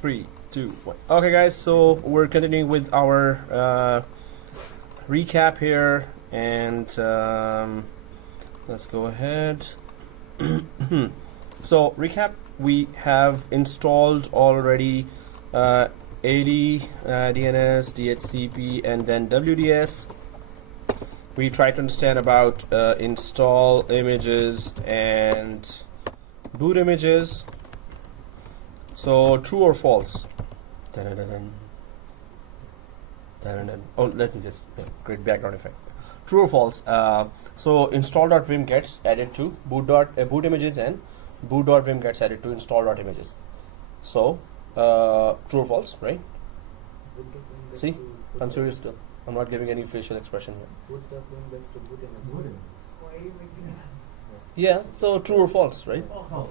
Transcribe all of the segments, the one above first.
3, 2, 1. Okay, guys, so we're continuing with our recap here, and let's go ahead. So, recap, we have installed already 80 DNS, DHCP, and then WDS. We try to understand about install images and boot images. So, true or false? Dun-dun-dun-dun. Dun-dun-dun. Oh, let me just great background effect. True or false? So, install.vim gets added to boot images, and boot.vim gets added to install.images. So, true or false, right? See, I'm serious still. I'm not giving any facial expression here. Yeah, so true or false, right? False.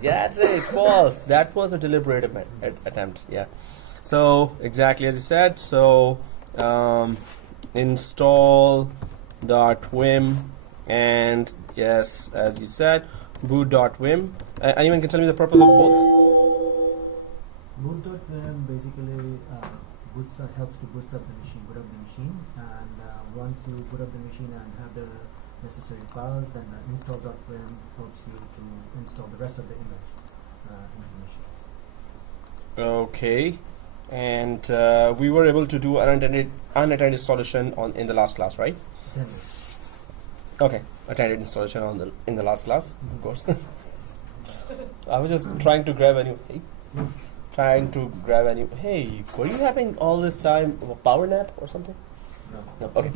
Yeah, that's it, false. That was a deliberate attempt, yeah. So, exactly as you said, so install.vim, and yes, as you said, boot.vim. Anyone can tell me the purpose of both? Boot.vim basically helps to boot up the machine, and once you boot up the machine and have the necessary files, then the install.vim helps you to install the rest of the image into the machines. Okay, and we were able to do unattended installation in the last class, right? Okay, attended installation in the last class, of course. I was just trying to grab a new. Hey, were you having all this time a power nap or something? No. Okay.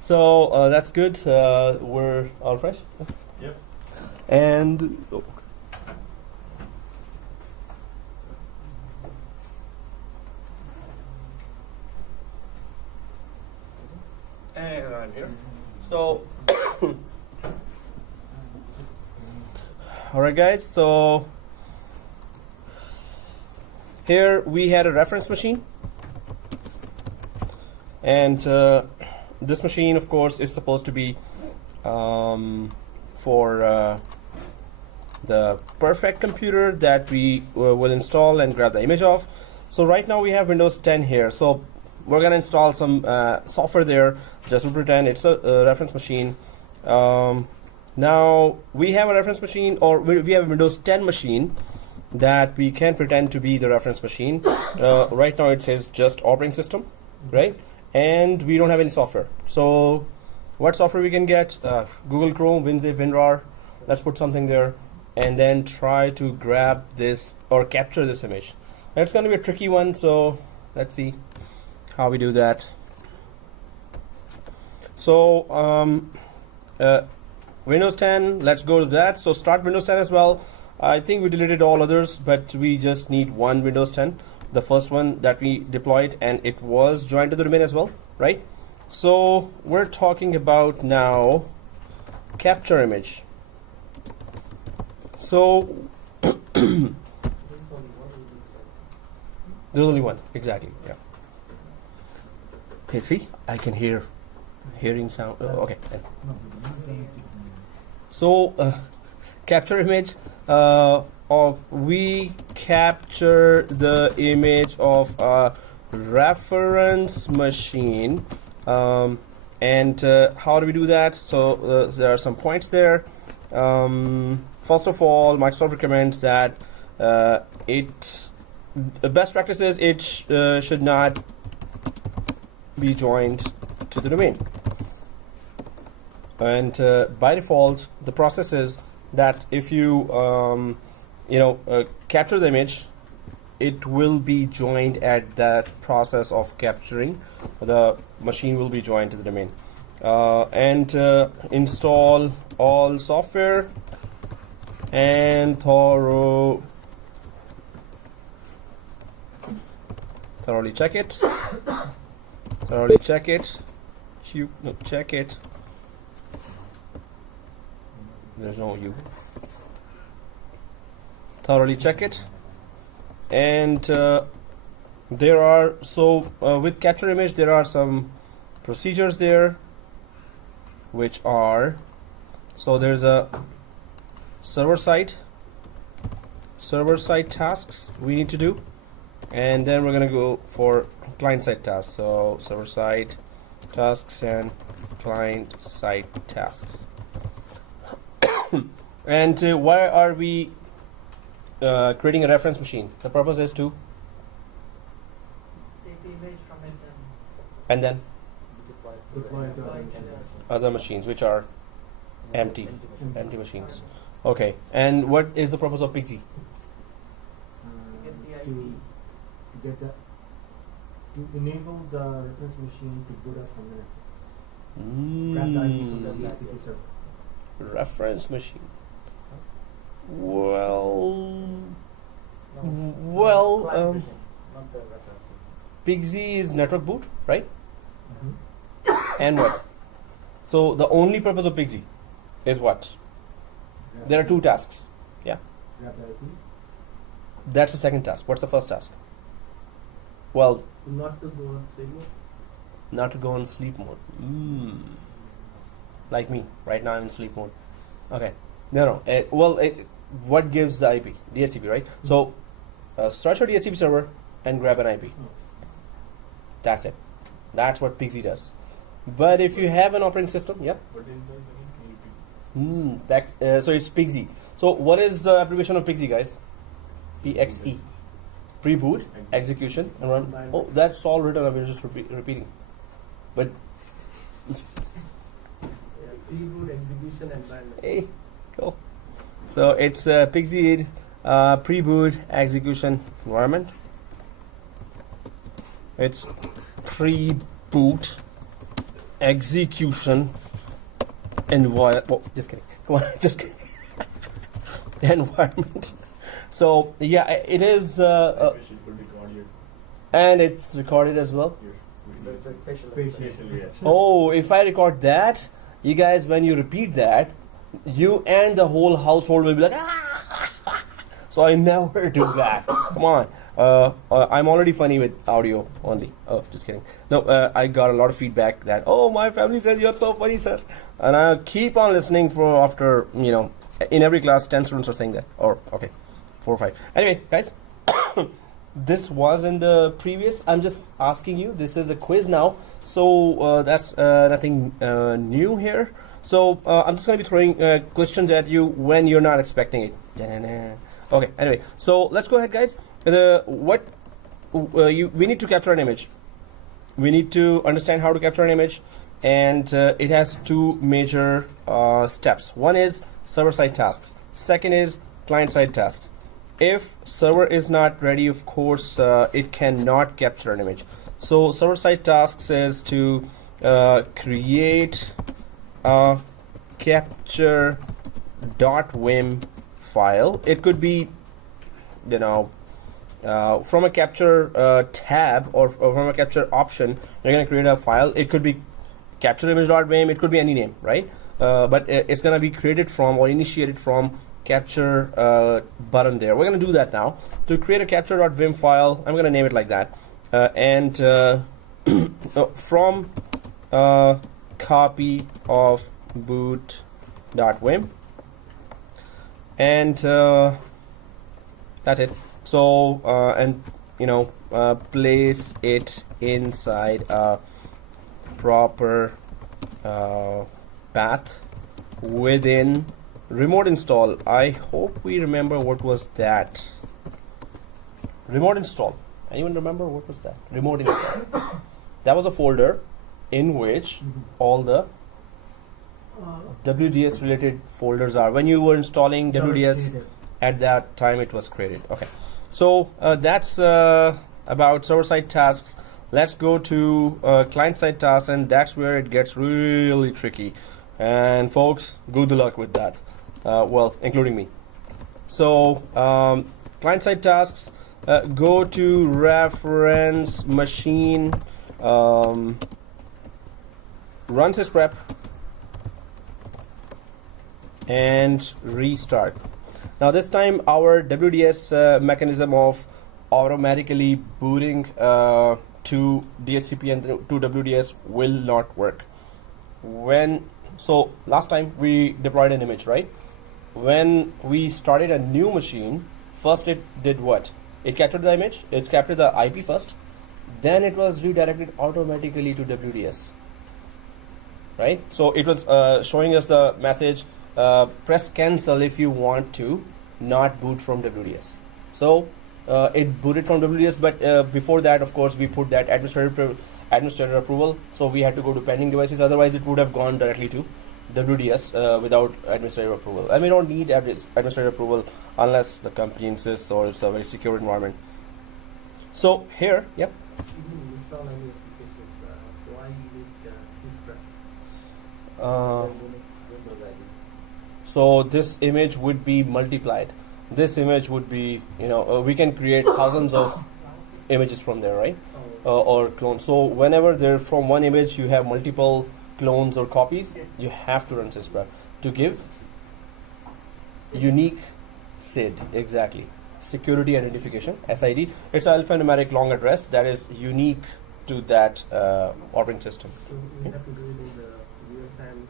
So that's good. We're all fresh. Yep. And and I'm here. So all right, guys. So here we had a reference machine, and this machine, of course, is supposed to be for the perfect computer that we will install and grab the image of. So right now we have Windows 10 here. So we're going to install some software there, just to pretend it's a reference machine. Now we have a reference machine, or we have a Windows 10 machine that we can pretend to be the reference machine. Right now it says just operating system, right? And we don't have any software. So what software we can get? Google Chrome, WinZip, WinRAR. Let's put something there and then try to grab this or capture this image. And it's going to be a tricky one, so let's see how we do that. So Windows 10, let's go to that. So start Windows 10 as well. I think we deleted all others, but we just need one Windows 10, the first one that we deployed, and it was joined to the domain as well, right? So we're talking about now CaptureImage. So there's only one, exactly, yeah. Hey, see, I can hearing sound. Okay. So CaptureImage. We capture the image of a reference machine, and how do we do that? So there are some points there. First of all, Microsoft recommends that best practice is it should not be joined to the domain, and by default the process is that if you capture the image, it will be joined at that process of capturing. The machine will be joined to the domain, and install all software and thoroughly check it. Check it. There's no you. Thoroughly check it, and there are with CaptureImage there are some procedures there, which are, so there's a server side server-side tasks we need to do, and then we're gonna go for client-side tasks. So server-side tasks and client-side tasks. And why are we creating a reference machine? The purpose is to Take the image from it and then Deploy to other and machines. other machines which are empty machines. Okay, and what is the purpose of Pixie? get the IP. To get the to enable the reference machine to boot up from the network. Grab the IP from the DHCP server. Reference machine. Well, No, well, client machine, not the reference. Pixie is network boot, right? Mm-hmm. And what? So the only purpose of Pixie is what? There are two tasks. Grab the IP. That's the second task. What's the first task? Well, Not to go on sleep mode. not to go in sleep mode. Like me. Right now I'm in sleep mode. Okay. No. What gives the IP? DHCP, right? So, start your DHCP server and grab an IP. That's it. That's what Pixie does. But if you have an operating system, yep. So it's Pixie. So what is the abbreviation of Pixie, guys? PXE. Pre-boot, execution, and run. Oh, that's all written. I was just repeating. But Pre-boot execution environment. hey, cool. So it's Pixie pre-boot execution environment. It's pre-boot execution environment. Oh, just kidding. Come on, just kidding. Environment. So yeah, it is, and it's recorded as well. The facial Facial. expression. Oh, if I record that, you guys, when you repeat that, you and the whole household will be like, ah! So I never do that. Come on. I'm already funny with audio only. Oh, just kidding. No, I got a lot of feedback that, oh, my family says you're so funny, sir. And I keep on listening for after, in every class, 10 students are saying that. Or, okay, 4 or 5. Anyway, guys, this was in the previous. I'm just asking you. This is a quiz now. So that's nothing new here. So I'm just going to be throwing questions at you when you're not expecting it. Da-na-na. Okay, anyway. So let's go ahead, guys. We need to capture an image. We need to understand how to capture an image. And it has two major steps. One is server-side tasks. Second is client-side tasks. If server is not ready, of course, it cannot capture an image. So server-side tasks is to create a capture.vim file. It could be, from a capture tab or from a capture option, you're going to create a file. It could be CaptureImage.vim. It could be any name, right? But it's going to be created from or initiated from capture button there. We're going to do that now. To create a capture.vim file, I'm going to name it like that. And from copy of boot.vim. And that's it. So, place it inside a proper path within remote install. I hope we remember what was that. Remote install. Anyone remember what was that? Remote install. That was a folder in which all the WDS related folders are. When you were installing WDS at that time, it was created. Okay. So that's about server-side tasks. Let's go to client-side tasks, and that's where it gets really tricky. And folks, good luck with that. Well, including me. So client-side tasks, go to reference machine, run Sysprep, and restart. Now this time our WDS mechanism of automatically booting to DHCP and to WDS will not work. So last time we deployed an image, right? When we started a new machine first it did what? It captured the image, it captured the IP first, then it was redirected automatically to WDS. Right? So it was showing us the message, press cancel if you want to not boot from WDS. So it booted from WDS, but before that, of course, we put that administrator approval. So we had to go to pending devices. Otherwise, it would have gone directly to WDS without administrator approval. And we don't need administrator approval unless the company insists or it's a very secure environment. So here, yep. If you install any applications, why you need Sysprep? Windows ID. So this image would be multiplied. This image would be, we can create thousands of images from there, right? Or clones. So whenever they're from one image, you have multiple clones or copies, you have to run Sysprep to give unique SID, exactly. Security identification, SID. It's an alphanumeric long address that is unique to that operating system. So we have to do it in the real time.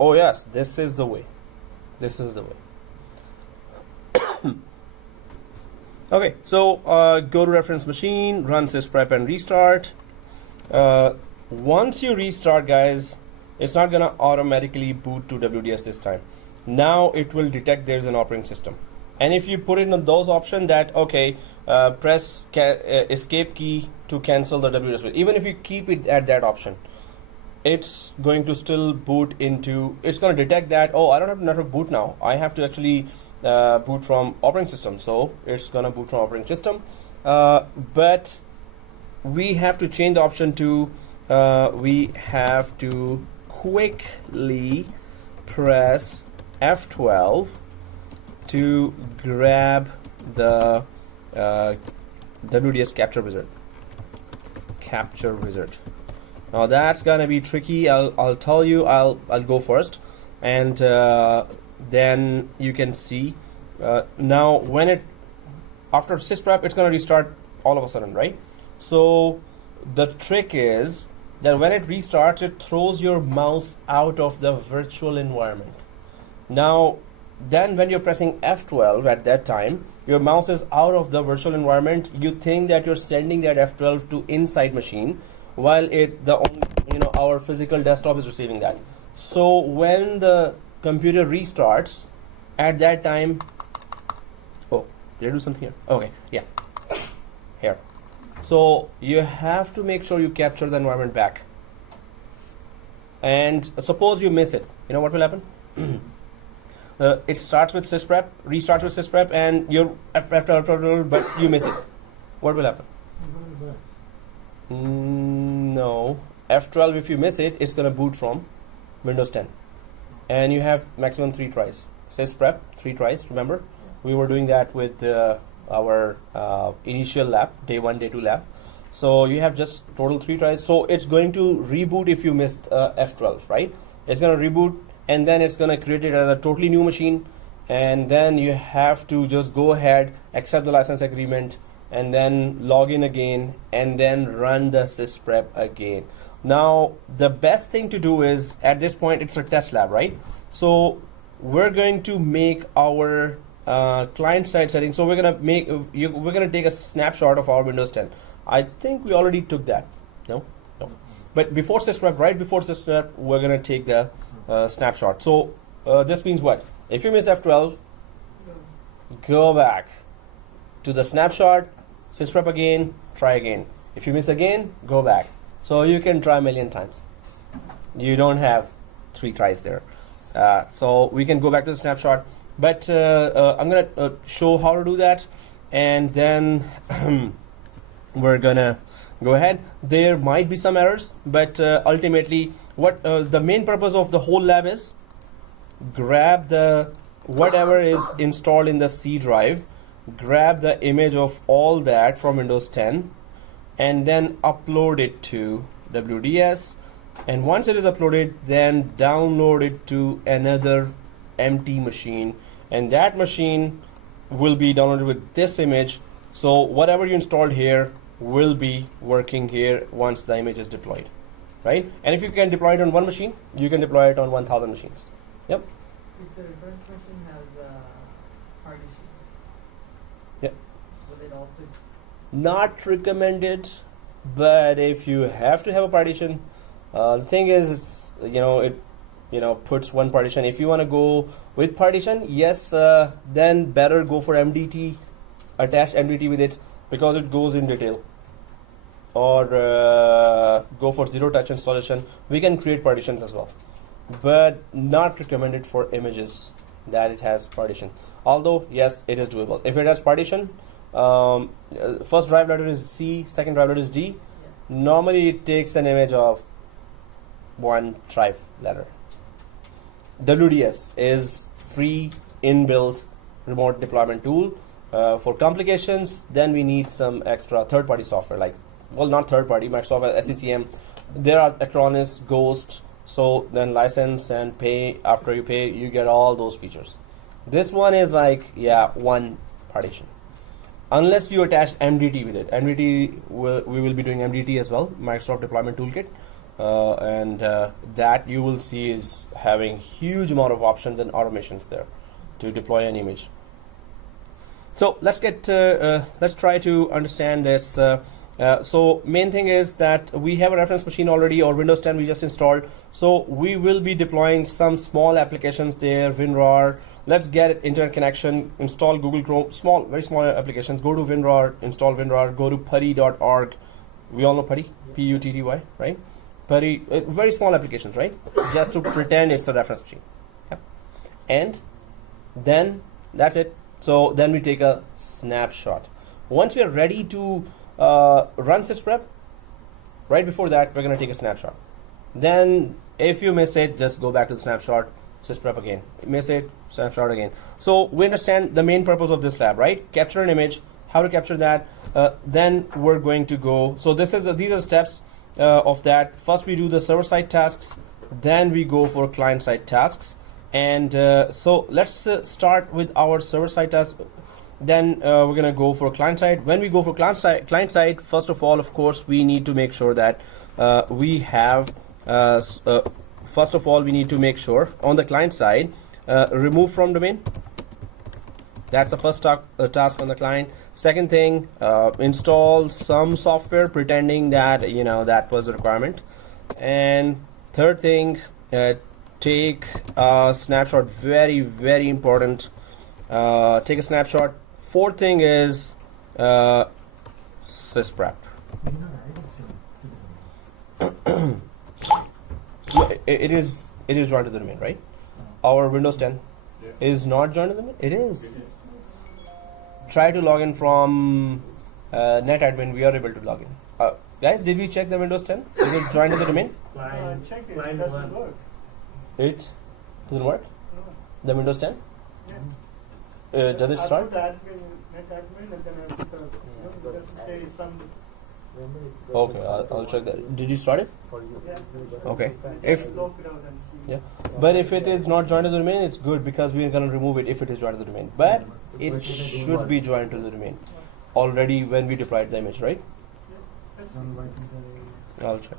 Oh yes, this is the way. This is the way. Okay, so go to reference machine, run sysprep and restart. Once you restart, guys, it's not gonna automatically boot to WDS this time. Now it will detect there's an operating system. And if you put in those options that, okay, press escape key to cancel the WDS, even if you keep it at that option, it's going to still boot into, it's going to detect that, oh, I don't have network boot now. I have to actually boot from operating system. So it's going to boot from operating system. But we have to change the option to, we have to quickly press F12 to grab the WDS capture wizard. Capture wizard. Now that's gonna be tricky. I'll tell you. I'll go first, and then you can see. Now when it after sysprep, it's gonna restart all of a sudden, right? So the trick is that when it restarts, it throws your mouse out of the virtual environment. Now, then when you're pressing F12 at that time, your mouse is out of the virtual environment. You think that you're sending that F12 to inside machine, while our physical desktop is receiving that. So when the computer restarts, at that time, oh, did I do something here? Okay, yeah, here. So you have to make sure you capture the environment back. And suppose you miss it. You know what will happen? It starts with sysprep, restarts with sysprep, and you're F12, but you miss it. What will happen? No. F12, if you miss it, it's going to boot from Windows 10. And you have maximum 3 tries. Sysprep, 3 tries, remember? We were doing that with our initial lab, day 1, day 2 lab. So you have just total 3 tries. So it's going to reboot if you missed F12, right? It's going to reboot, and then it's going to create it as a totally new machine. And then you have to just go ahead, accept the license agreement, and then log in again, and then run the sysprep again. Now, the best thing to do is, at this point, it's a test lab, right? So we're going to make our client-side settings. So we're gonna take a snapshot of our Windows 10. I think we already took that. No. But before sysprep, right before sysprep, we're gonna take the snapshot. So this means what? If you miss F12, go back to the snapshot, sysprep again, try again. If you miss again, go back. So you can try a million times. You don't have 3 tries there. So we can go back to the snapshot. But I'm going to show how to do that. And then we're going to go ahead. There might be some errors. But ultimately, what the main purpose of the whole lab is, grab the whatever is installed in the C drive, grab the image of all that from Windows 10, and then upload it to WDS. And once it is uploaded, then download it to another empty machine, and that machine will be downloaded with this image. So whatever you installed here will be working here once the image is deployed, right? And if you can deploy it on one machine, you can deploy it on 1,000 machines. Yep. If the reference machine has a partition, Yeah. Would it also Not recommended, but if you have to have a partition, the thing is, it puts one partition. If you want to go with partition, yes, then better go for MDT, attach MDT with it because it goes in detail. Or go for zero touch installation. We can create partitions as well, but not recommended for images that it has partition. Although yes, it is doable. If it has partition, first drive letter is C, second drive letter is D. Normally it takes an image of one drive letter. WDS is free inbuilt remote deployment tool. For complications, then we need some extra third-party software, like, well, not third-party, Microsoft SCCM. There are Acronis, Ghost, so then license and pay. After you pay, you get all those features. This one is like, yeah, one partition. Unless you attach MDT with it. MDT, we will be doing MDT as well, Microsoft Deployment Toolkit. And that you will see is having huge amount of options and automations there to deploy an image. So let's try to understand this. So main thing is that we have a reference machine already, or Windows 10 we just installed. So we will be deploying some small applications there, WinRAR. Let's get it, Interconnection, install Google Chrome, very small applications. Go to WinRAR, install WinRAR, go to putty.org. We all know Putty, P-U-T-T-Y, right? Putty, very small applications, right? Just to pretend it's a reference machine. Yep. And then that's it. So then we take a snapshot. Once we are ready to run Sysprep, right before that, we're going to take a snapshot. Then if you miss it, just go back to the snapshot, Sysprep again. Miss it, snapshot again. So we understand the main purpose of this lab, right? Capture an image, how to capture that. Then we're going to go, so these are steps of that. First we do the server-side tasks, then we go for client-side tasks. And so let's start with our server-side task. Then we're going to go for client-side. When we go for client-side, first of all, of course, we need to make sure that we have, first of all, we need to make sure on the client side, remove from domain. That's the first task on the client. Second thing, install some software pretending that, that was a requirement. And third thing, take a snapshot, very, very important. Take a snapshot. Fourth thing is Sysprep. It is joined to the domain, right? Our Windows 10 is not joined to the domain. It is. Try to log in from NetAdmin. We are able to log in. Guys, did we check the Windows 10? Is it joined to the domain? check it? It doesn't work. It doesn't work? No. The Windows 10? Yeah. Does it start? NetAdmin, and then I put the, it doesn't say some. Okay, I'll check that. Did you start it? Yeah. Okay. If If lock it out and see. yeah, but if it is not joined to the domain, it's good because we are going to remove it if it is joined to the domain. But it should be joined to the domain already when we deployed the image, right? I'll check.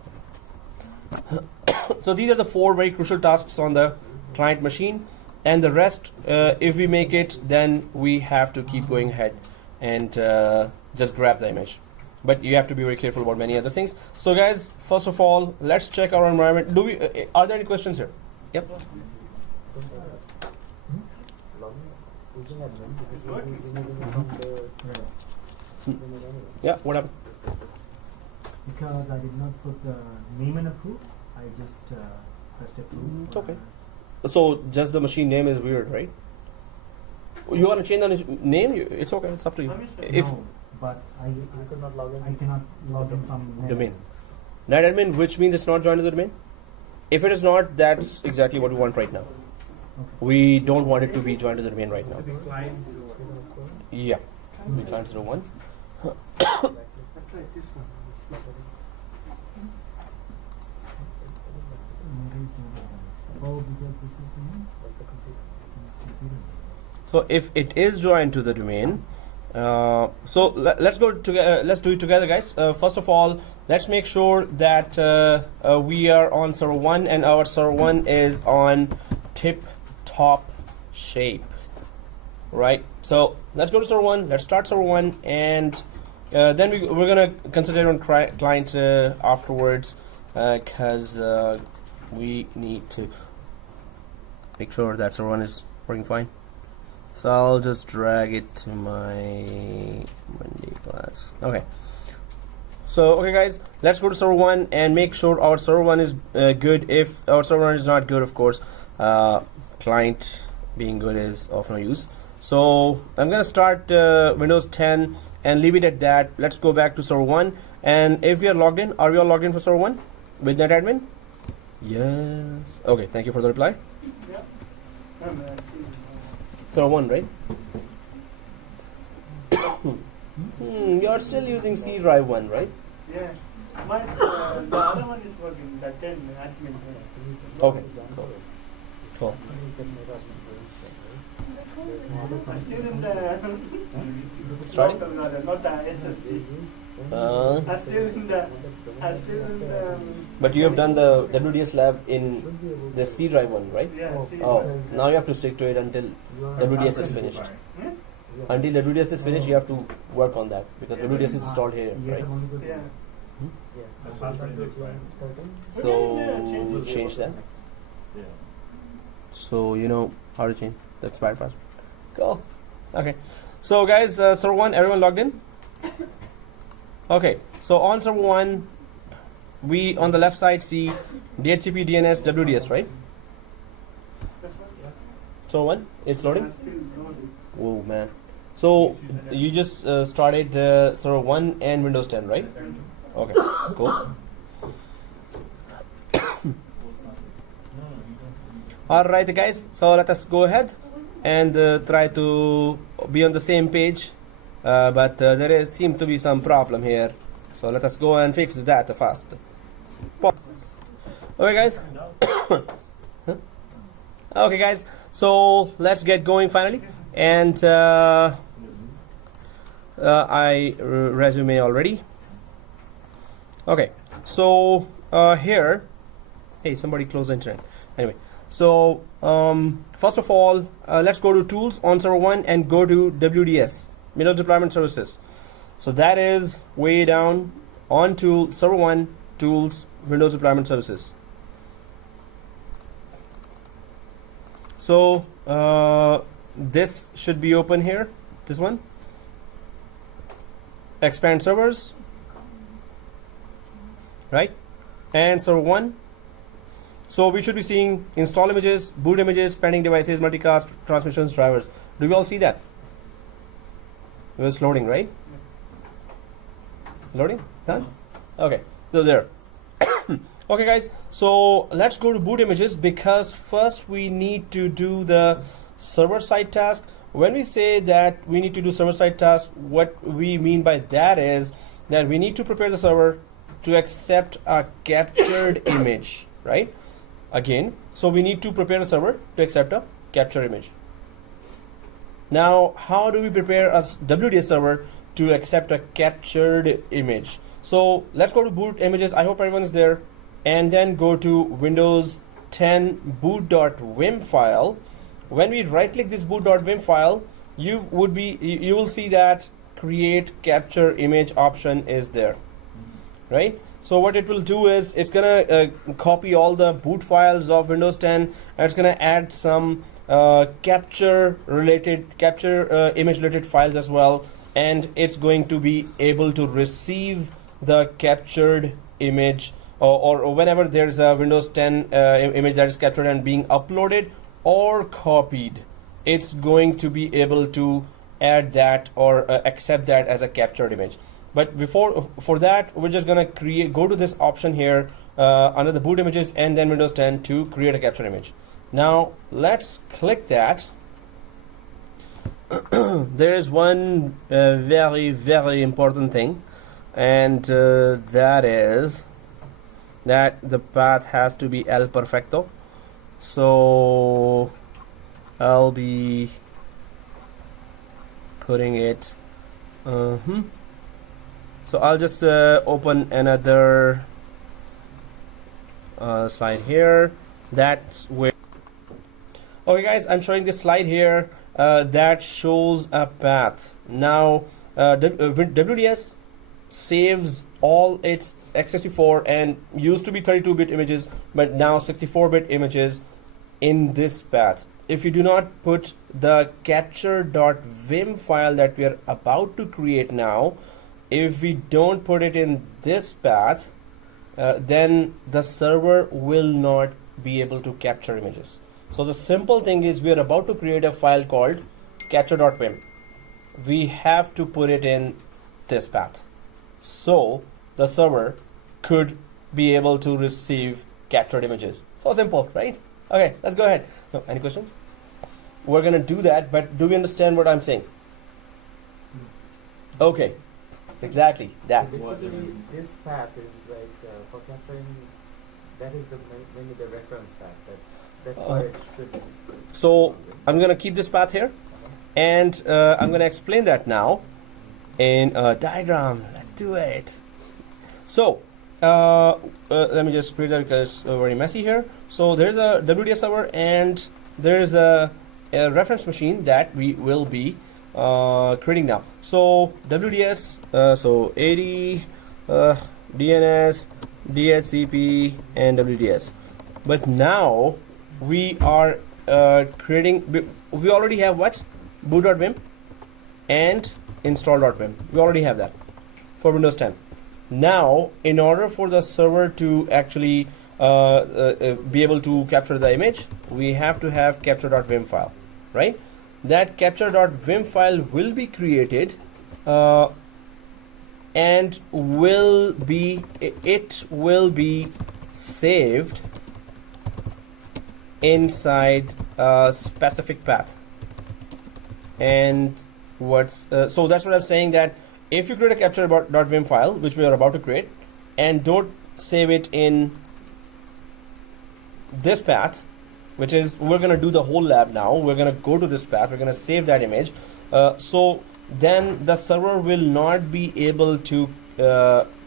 So these are the 4 very crucial tasks on the client machine, and the rest, if we make it, then we have to keep going ahead and just grab the image. But you have to be very careful about many other things. So guys, first of all, let's check our environment. Are there any questions here? Yep. Yeah, what happened? Because I did not put the name and approve, I just pressed approve. It's okay. So just the machine name is weird, right? You want to change the name? It's okay. It's up to you. If No, but I cannot log in from domain. NetAdmin, which means it's not joined to the domain. If it is not, that's exactly what we want right now. Okay. We don't want it to be joined to the domain right now. The client 01. Yeah, we can't 01. I'll try this one. Oh, because this is the name? So if it is joined to the domain, so let's go together. Let's do it together, guys. First of all, let's make sure that we are on server 1 and our server 1 is on tip top shape. right? So let's go to server 1, let's start server 1, and then we're gonna concentrate on client afterwards, because we need to make sure that server 1 is working fine. So I'll just drag it to my Monday class. Okay. So okay guys, let's go to server 1 and make sure our server 1 is good. If our server 1 is not good, of course, client being good is of no use. So I'm gonna start Windows 10 and leave it at that. Let's go back to server 1, and if we are logged in, are we all logged in for server 1 with NetAdmin? Yes. Okay, thank you for the reply. Yeah. Server 1, right? You're still using C drive 1, right? Yeah. My, the other one is working, the 10 admin. Okay. Cool. I'm still in the Starting? local rather, not the SSD. Uh, I'm still in the but you have done the WDS lab in the C drive 1, right? yeah, see, Oh, now you have to stick to it until WDS is finished. Hmm? Until WDS is finished, you have to work on that, because WDS is installed here, right? Yeah. So change that. So you know how to change the expired password. Cool. Okay. So guys, server 1, everyone logged in? Okay. So on server 1, we on the left side see DHCP, DNS, WDS, right? Server 1, it's loading. Whoa, man. So you just started server 1 and Windows 10, right? Okay. Cool. Alright guys, so let us go ahead and try to be on the same page, but there seems to be some problem here, so let us go and fix that fast. Okay guys. Huh? Okay guys, so let's get going finally, and I resume already. Okay, so here, hey, somebody close the internet. Anyway, so first of all, let's go to tools on server 1 and go to WDS, Windows Deployment Services. So that is way down on tool server 1, tools, Windows Deployment Services. So this should be open here, this one. Expand servers, right? And server 1. So we should be seeing install images, boot images, pending devices, multicast, transmissions, drivers. Do we all see that? It's loading, right? Loading? Done? Okay, so there. Okay guys, so let's go to boot images, because first we need to do the server side task. When we say that we need to do server side task, what we mean by that is that we need to prepare the server to accept a captured image, right? Again, so we need to prepare a server to accept a capture image. Now, how do we prepare a WDS server to accept a captured image? So let's go to boot images. I hope everyone is there, and then go to Windows 10 boot.wim file. When we right click this boot.wim file, you will see that create capture image option is there, right? So what it will do is it's gonna copy all the boot files of Windows 10, and it's gonna add some capture image related files as well, and it's going to be able to receive the captured image, or whenever there's a Windows 10 image that is captured and being uploaded or copied, it's going to be able to add that or accept that as a captured image. But for that, we're just gonna go to this option here under the boot images and then Windows 10 to create a capture image. Now let's click that. There is one very, very important thing, and that is that the path has to be El Perfecto. So I'll be putting it. So I'll just open another slide here. That's where. Okay, guys, I'm showing this slide here, that shows a path. Now WDS saves all its x64 and used to be 32-bit images, but now 64-bit images in this path. If you do not put the capture.vim file that we are about to create now, if we don't put it in this path, then the server will not be able to capture images. So the simple thing is, we are about to create a file called capture.vim. We have to put it in this path, so the server could be able to receive captured images. So simple, right? Okay, let's go ahead. No, any questions? We're gonna do that, but do we understand what I'm saying? Okay, exactly that. So basically, this path is like for capturing. That is mainly the reference path. That's where it should be. So I'm gonna keep this path here, and I'm gonna explain that now in a diagram. Let's do it. So let me just create that because it's very messy here. So there's a WDS server and there's a reference machine that we will be creating now. So WDS, so AD, DNS, DHCP, and WDS. But now we are creating. We already have what? boot.vim and install.vim. We already have that for Windows 10. Now, in order for the server to actually be able to capture the image, we have to have capture.vim file, right? That capture.vim file will be created and will be saved inside a specific path. And what's so that's what I'm saying, that if you create a capture.vim file, which we are about to create, and don't save it in this path, which is, we're going to do the whole lab now, we're going to go to this path, we're going to save that image, so then the server will not be able to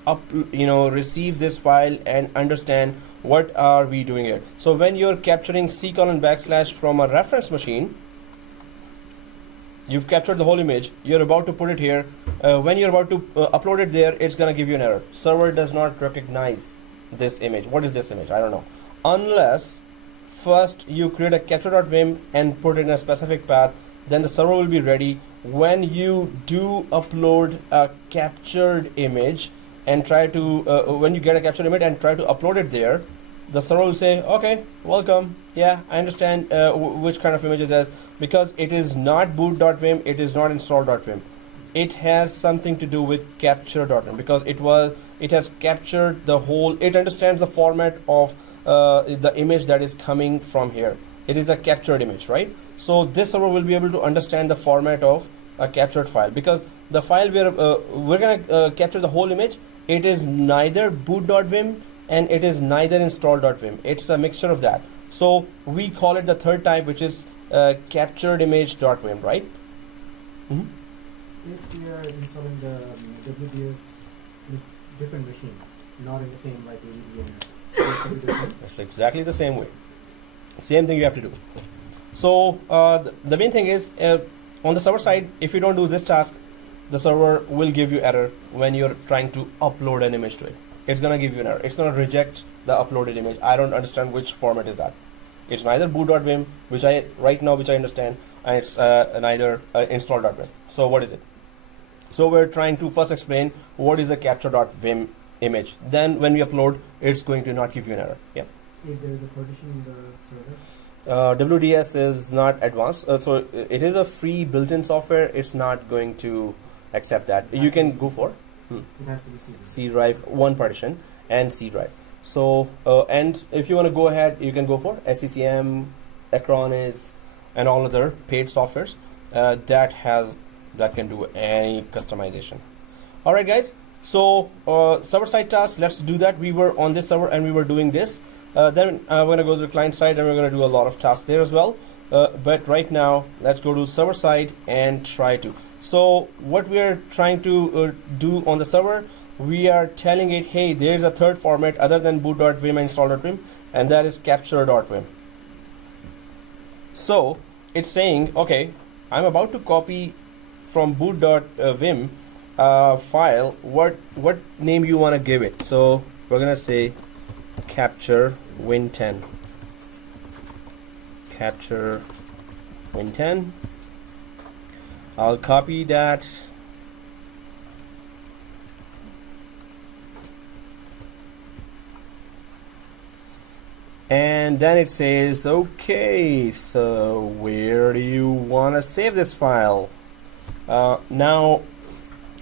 receive this file and understand what are we doing here. So when you're capturing c:\/ from a reference machine, you've captured the whole image, you're about to put it here. When you're about to upload it there, it's going to give you an error. Server does not recognize this image. What is this image? I don't know. Unless first you create a capture.vim and put it in a specific path, then the server will be ready. When you do upload a captured image and try to, when you get a captured image and try to upload it there, the server will say, okay, welcome. Yeah, I understand which kind of image is that, because it is not boot.vim, it is not install.vim. It has something to do with capture.vim, because it has captured the whole, it understands the format of the image that is coming from here. It is a captured image, right? So this server will be able to understand the format of a captured file, because the file we're gonna capture the whole image. It is neither boot.vim and it is neither install.vim. It's a mixture of that. So we call it the third type, which is captured image.vim, right? Mm-hmm. If we are installing the WDS in different machine, not in the same like AD, that's exactly the same way. Same thing you have to do. So the main thing is, on the server side, if you don't do this task, the server will give you error when you're trying to upload an image to it. It's gonna give you an error. It's gonna reject the uploaded image. I don't understand which format is that. It's neither boot.vim, which I understand, and it's neither install.vim. So what is it? So we're trying to first explain what is a capture.vim image. Then when we upload, it's going to not give you an error. Yeah. if there is a partition in the server? WDS is not advanced, so it is a free built-in software. It's not going to accept that. You can go for It has to be C drive, one partition, and C drive. So and if you want to go ahead, you can go for SCCM, Acronis, and all other paid softwares that can do any customization. All right, guys. So server side task, let's do that. We were on this server and we were doing this. Then we're going to go to the client side and we're going to do a lot of tasks there as well. But right now, let's go to server side and try to. So what we are trying to do on the server, we are telling it, hey, there's a third format other than boot.vim and install.vim, and that is capture.vim. So it's saying, okay, I'm about to copy from boot.vim file what name you want to give it. So we're gonna say capture win10. Capture win10. I'll copy that. And then it says, okay, so where do you want to save this file? Now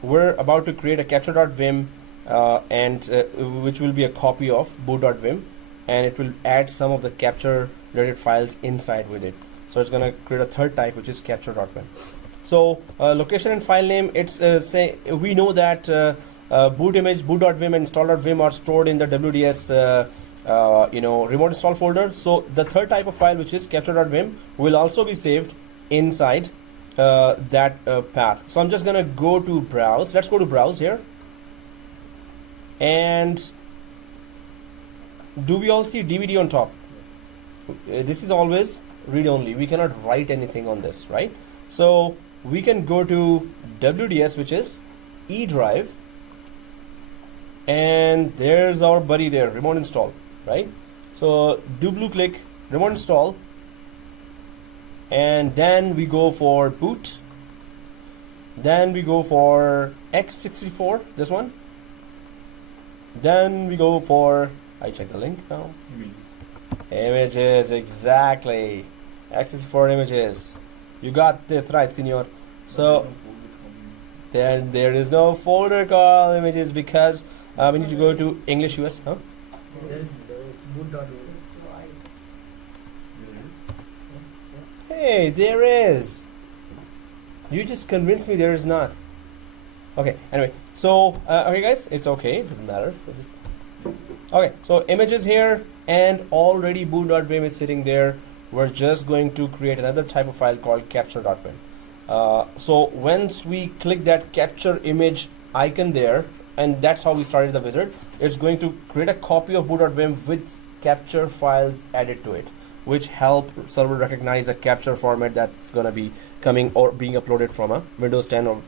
we're about to create a capture.vim which will be a copy of boot.vim, and it will add some of the capture related files inside with it. So it's going to create a third type, which is capture.vim. So location and file name, it's we know that boot image, boot.vim and install.vim are stored in the WDS remote install folder. So the third type of file, which is capture.vim, will also be saved inside that path. So I'm just gonna go to browse. Let's go to browse here. And do we all see DVD on top? This is always read only. We cannot write anything on this, right? So we can go to WDS, which is E drive, and there's our buddy there, remote install, right? So do blue click remote install, and then we go for boot, then we go for x64, this one, then we go for, I check the link now, images, exactly, x64 images. You got this right, senor. So then there is no folder called images because we need to go to English US, huh? Hey, there is. You just convinced me there is not. Okay, anyway, so okay guys, it's okay, it doesn't matter. Okay, so images here, and already boot.vim is sitting there. We're just going to create another type of file called capture.vim. So once we click that capture image icon there, and that's how we started the wizard, it's going to create a copy of boot.vim with capture files added to it, which help server recognize a capture format that's going to be coming or being uploaded from a Windows 10 or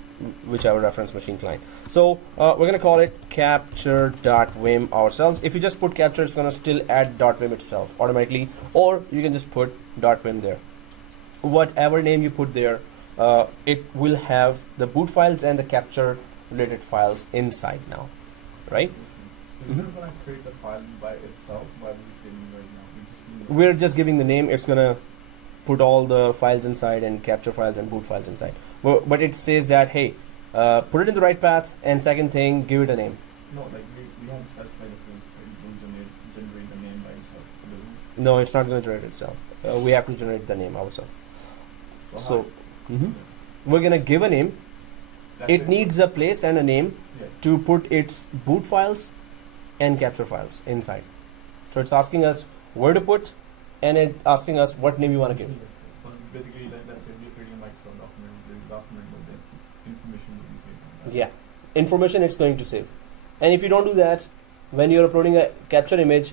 whichever reference machine client. So we're going to call it capture.vim ourselves. If you just put capture, it's going to still add .vim itself automatically, or you can just put .vim there. Whatever name you put there, it will have the boot files and the capture related files inside now, right? Is it going to create the file by itself? By right now? We're just giving the name. It's going to put all the files inside and capture files and boot files inside. But it says that, hey, put it in the right path, and second thing, give it a name. No, like we have specified if it will generate the name by itself. No, it's not going to generate itself. We have to generate the name ourselves. So we're going to give a name. It needs a place and a name to put its boot files and capture files inside. So it's asking us where to put, and it's asking us what name you want to give. So basically, that's we're creating a Microsoft document. The document with the information will be saved. Yeah, information it's going to save. And if you don't do that, when you're uploading a capture image,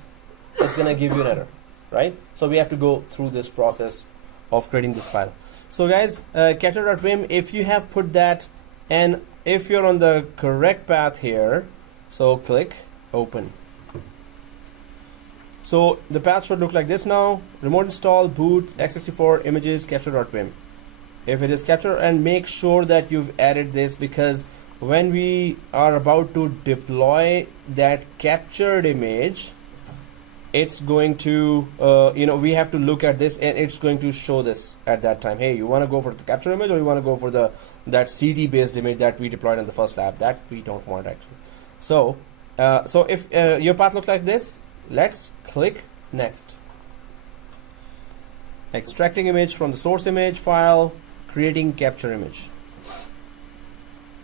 it's going to give you an error, right? So we have to go through this process of creating this file. So guys, capture.vim, if you have put that, and if you're on the correct path here, so click open. So the path should look like this now: remote install, boot, x64, images, capture.vim. If it is capture, and make sure that you've added this, because when we are about to deploy that captured image, it's going to, we have to look at this, and it's going to show this at that time. Hey, you want to go for the capture image, or you want to go for that CD based image that we deployed in the first lab? That we don't want actually. So if your path looks like this, let's click next. Extracting image from the source image file, creating capture image.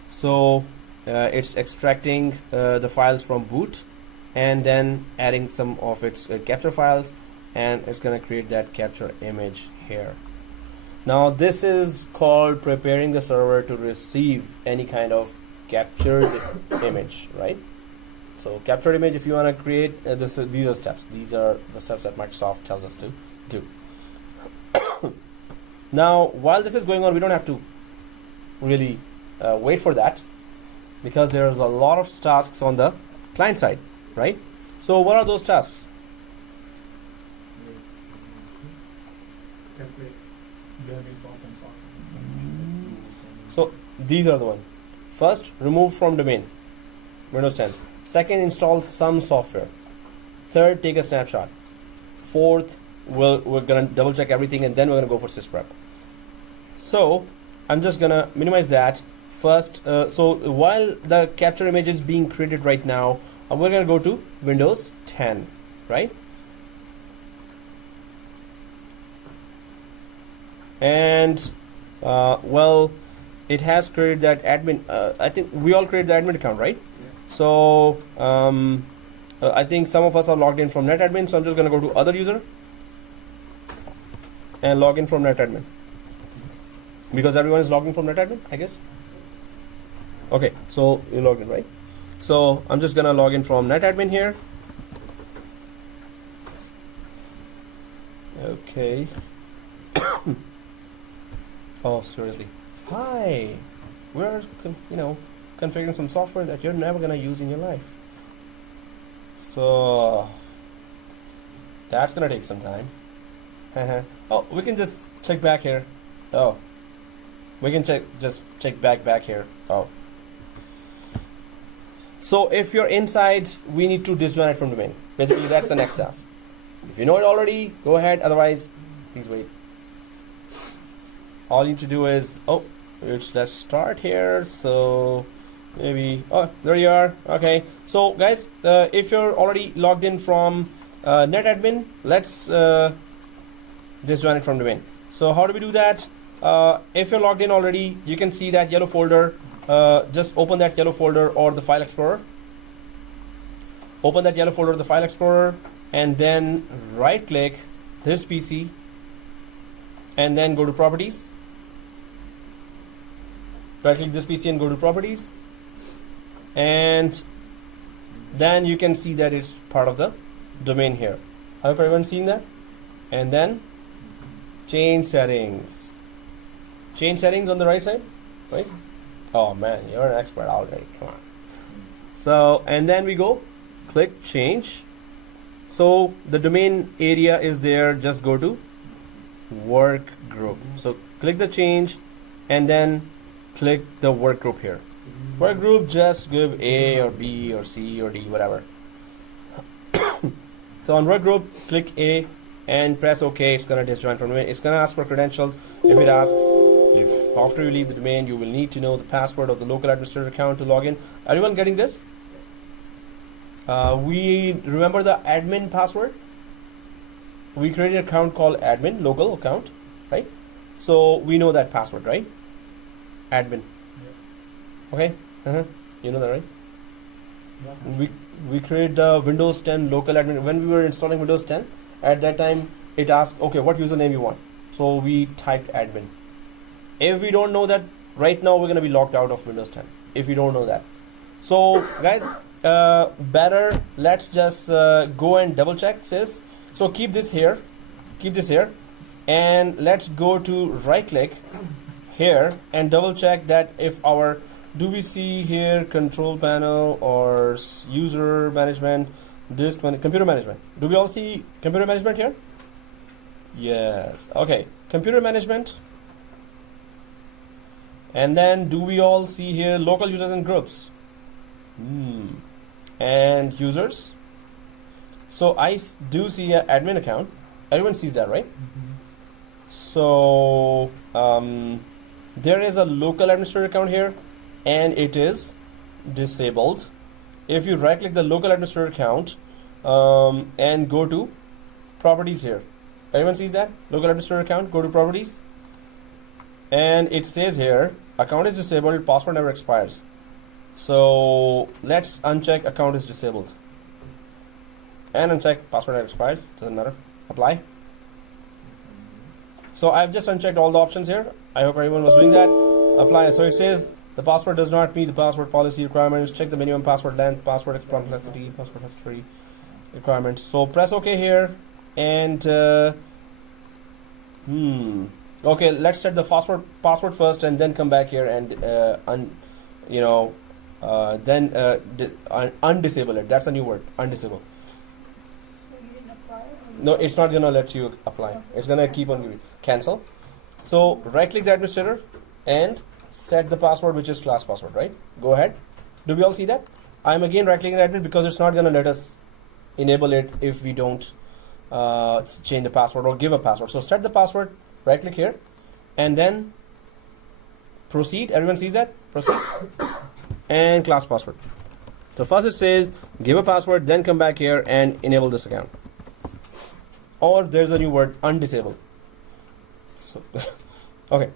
So it's extracting the files from boot, and then adding some of its capture files, and it's going to create that capture image here. Now this is called preparing the server to receive any kind of captured image, right? So captured image, if you want to create these are steps. These are the steps that Microsoft tells us to do. Now, while this is going on, we don't have to really wait for that, because there's a lot of tasks on the client side, right? So what are those tasks? Calculate database path and software. So these are the one. First, remove from domain, Windows 10. Second, install some software. Third, take a snapshot. Fourth, we're gonna double check everything, and then we're gonna go for Sysprep. So I'm just gonna minimize that first. So while the capture image is being created right now, we're gonna go to Windows 10, right? And well, it has created that admin. I think we all created the admin account, right? So I think some of us are logged in from NetAdmin, so I'm just going to go to other user and log in from NetAdmin, because everyone is logging from NetAdmin, I guess. Okay, so you logged in, right? So I'm just going to log in from NetAdmin here. Okay. Oh, seriously. Hi. We're configuring some software that you're never gonna use in your life. So that's gonna take some time. Oh, we can just check back here. Oh, we can check back here. Oh. So if you're inside, we need to disjoin it from domain. Basically, that's the next task. If you know it already, go ahead. Otherwise, please wait. All you need to do is, let's start here. So maybe, there you are. Okay, so guys, if you're already logged in from NetAdmin, let's disjoin it from domain. So how do we do that? If you're logged in already, you can see that yellow folder. Just open that yellow folder or the file explorer. Open that yellow folder or the file explorer, and then right click this PC, and then go to properties. Right click this PC and go to properties, and then you can see that it's part of the domain here. I hope everyone's seen that. And then change settings. Change settings on the right side, right? Oh man, you're an expert already. Come on. So, and then we go click change. So the domain area is there. Just go to work group. So click the change, and then click the work group here. Work group, just give A or B or C or D, whatever. So on work group, click A and press OK. It's gonna disjoin from domain. It's gonna ask for credentials. If it asks, if after you leave the domain, you will need to know the password of the local administrator account to log in. Everyone getting this? We remember the admin password. We created an account called admin, local account, right? So we know that password, right? Admin. Okay. You know that, right? We created the Windows 10 local admin. When we were installing Windows 10, at that time it asked, okay, what username you want? So we typed admin. If we don't know that, right now we're going to be locked out of Windows 10 if we don't know that. So guys, better let's just go and double check this. So keep this here, and let's go to right click here and double check that if our, do we see here control panel or user management, disk computer management? Do we all see computer management here? Yes. Okay, computer management. And then do we all see here local users and groups? And users. So I do see an admin account. Everyone sees that, right? So there is a local administrator account here, and it is disabled. If you right click the local administrator account and go to properties here, everyone sees that local administrator account, go to properties, and it says here account is disabled, password never expires. So let's uncheck account is disabled and uncheck password never expires. Doesn't matter. Apply. So I've just unchecked all the options here. I hope everyone was doing that. Apply. So it says the password does not meet the password policy requirements. Check the minimum password length, password complexity, password history requirements. So press OK here, and Okay, let's set the password first, and then come back here and undisable it. That's a new word, undisable. No, it's not gonna let you apply. It's gonna keep on giving. Cancel. So right-click the administrator and set the password, which is class password. Right? Go ahead. Do we all see that? I'm again right-clicking the admin because it's not gonna let us enable it if we don't change the password or give a password. So set the password. Right-click here, and then proceed. Everyone sees that? Proceed. And class password. So first it says give a password, then come back here and enable this account. Or there's a new word, undisable. So okay.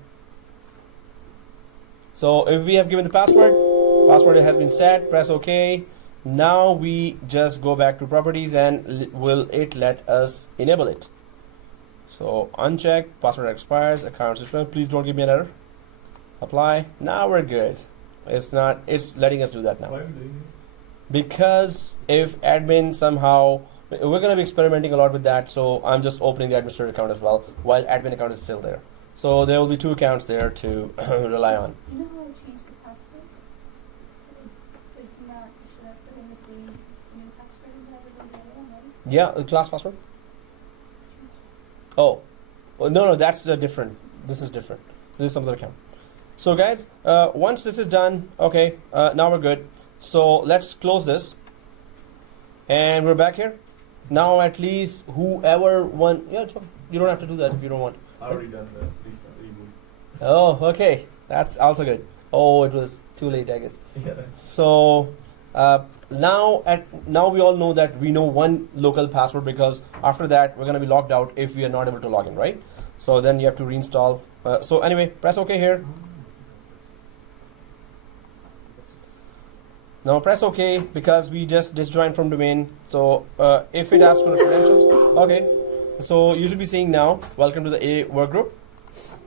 So if we have given the password has been set, press OK. Now we just go back to properties and will it let us enable it? So uncheck, password expires, account system. Please don't give me an error. Apply. Now we're good. It's letting us do that now. Why are we doing it? Because if admin somehow, we're going to be experimenting a lot with that. So I'm just opening the administrator account as well, while admin account is still there. So there will be two accounts there to rely on. You know how I changed the password? Should I put in the same new password as everyone did, right? Yeah, the class password. Oh, no, that's different. This is different. This is some other account. So guys, once this is done, okay, now we're good. So let's close this. And we're back here. Now at least whoever won, yeah, you don't have to do that if you don't want. I already done the reboot. Oh, okay. That's also good. Oh, it was too late, I guess. Yeah. So now we all know that we know one local password, because after that we're going to be locked out if we are not able to log in, right? So then you have to reinstall. So anyway, press OK here. Now press OK because we just disjoined from domain. So if it asks for the credentials, okay. So you should be seeing now, welcome to the A workgroup.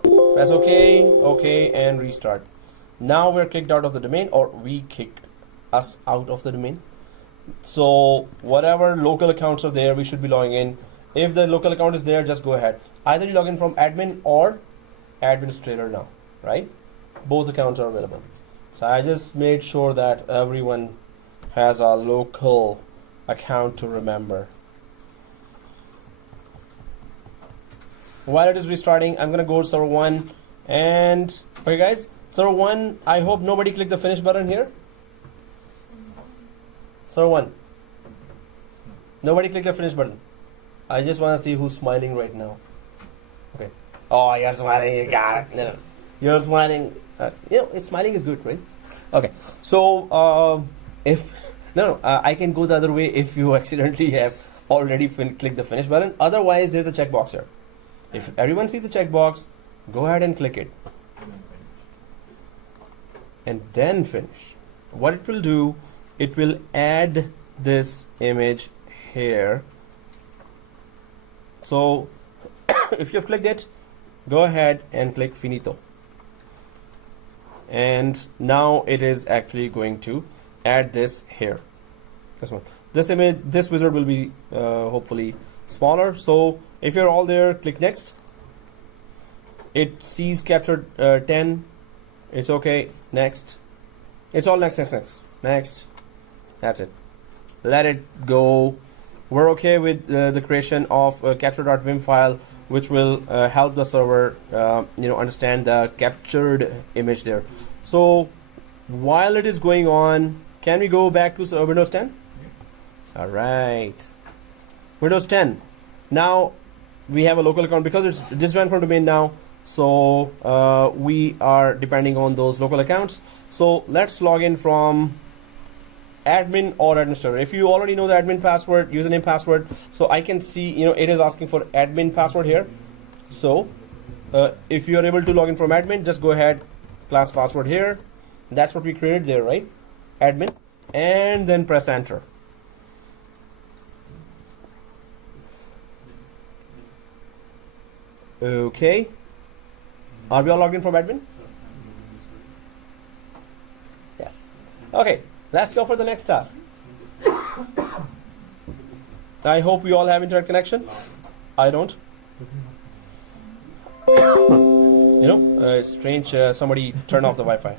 Press OK, OK, and restart. Now we're kicked out of the domain, or we kicked us out of the domain. So whatever local accounts are there, we should be logging in. If the local account is there, just go ahead. Either you log in from admin or administrator now, right? Both accounts are available. So I just made sure that everyone has a local account to remember. While it is restarting, I'm gonna go to server 1 and okay guys, server 1, I hope nobody clicked the finish button here. Server 1. Nobody clicked the finish button. I just wanna see who's smiling right now. Okay. Oh, you're smiling, you got it. No. You're smiling. Smiling is good, right? Okay. So if I can go the other way if you accidentally have already clicked the finish button. Otherwise, there's a checkbox here. If everyone sees the checkbox, go ahead and click it. And then finish. What it will do, it will add this image here. So if you've clicked it, go ahead and click finito. And now it is actually going to add this here. This one. This image, this wizard will be hopefully smaller. So if you're all there, click next. It sees captured 10. It's okay. Next. It's all next. Next. That's it. Let it go. We're okay with the creation of a capture.vim file, which will help the server understand the captured image there. So while it is going on, can we go back to Windows 10? Yeah. All right. Windows 10. Now we have a local account because it's disjoined from domain now. So we are depending on those local accounts. So let's log in from admin or administrator. If you already know the admin password, username password, so I can see, it is asking for admin password here. So if you are able to log in from admin, just go ahead, class password here. That's what we created there, right? Admin, and then press enter. Okay. Are we all logged in from admin? Yes. Okay. Let's go for the next task. I hope we all have internet connection. I don't. It's strange. Somebody turned off the Wi-Fi.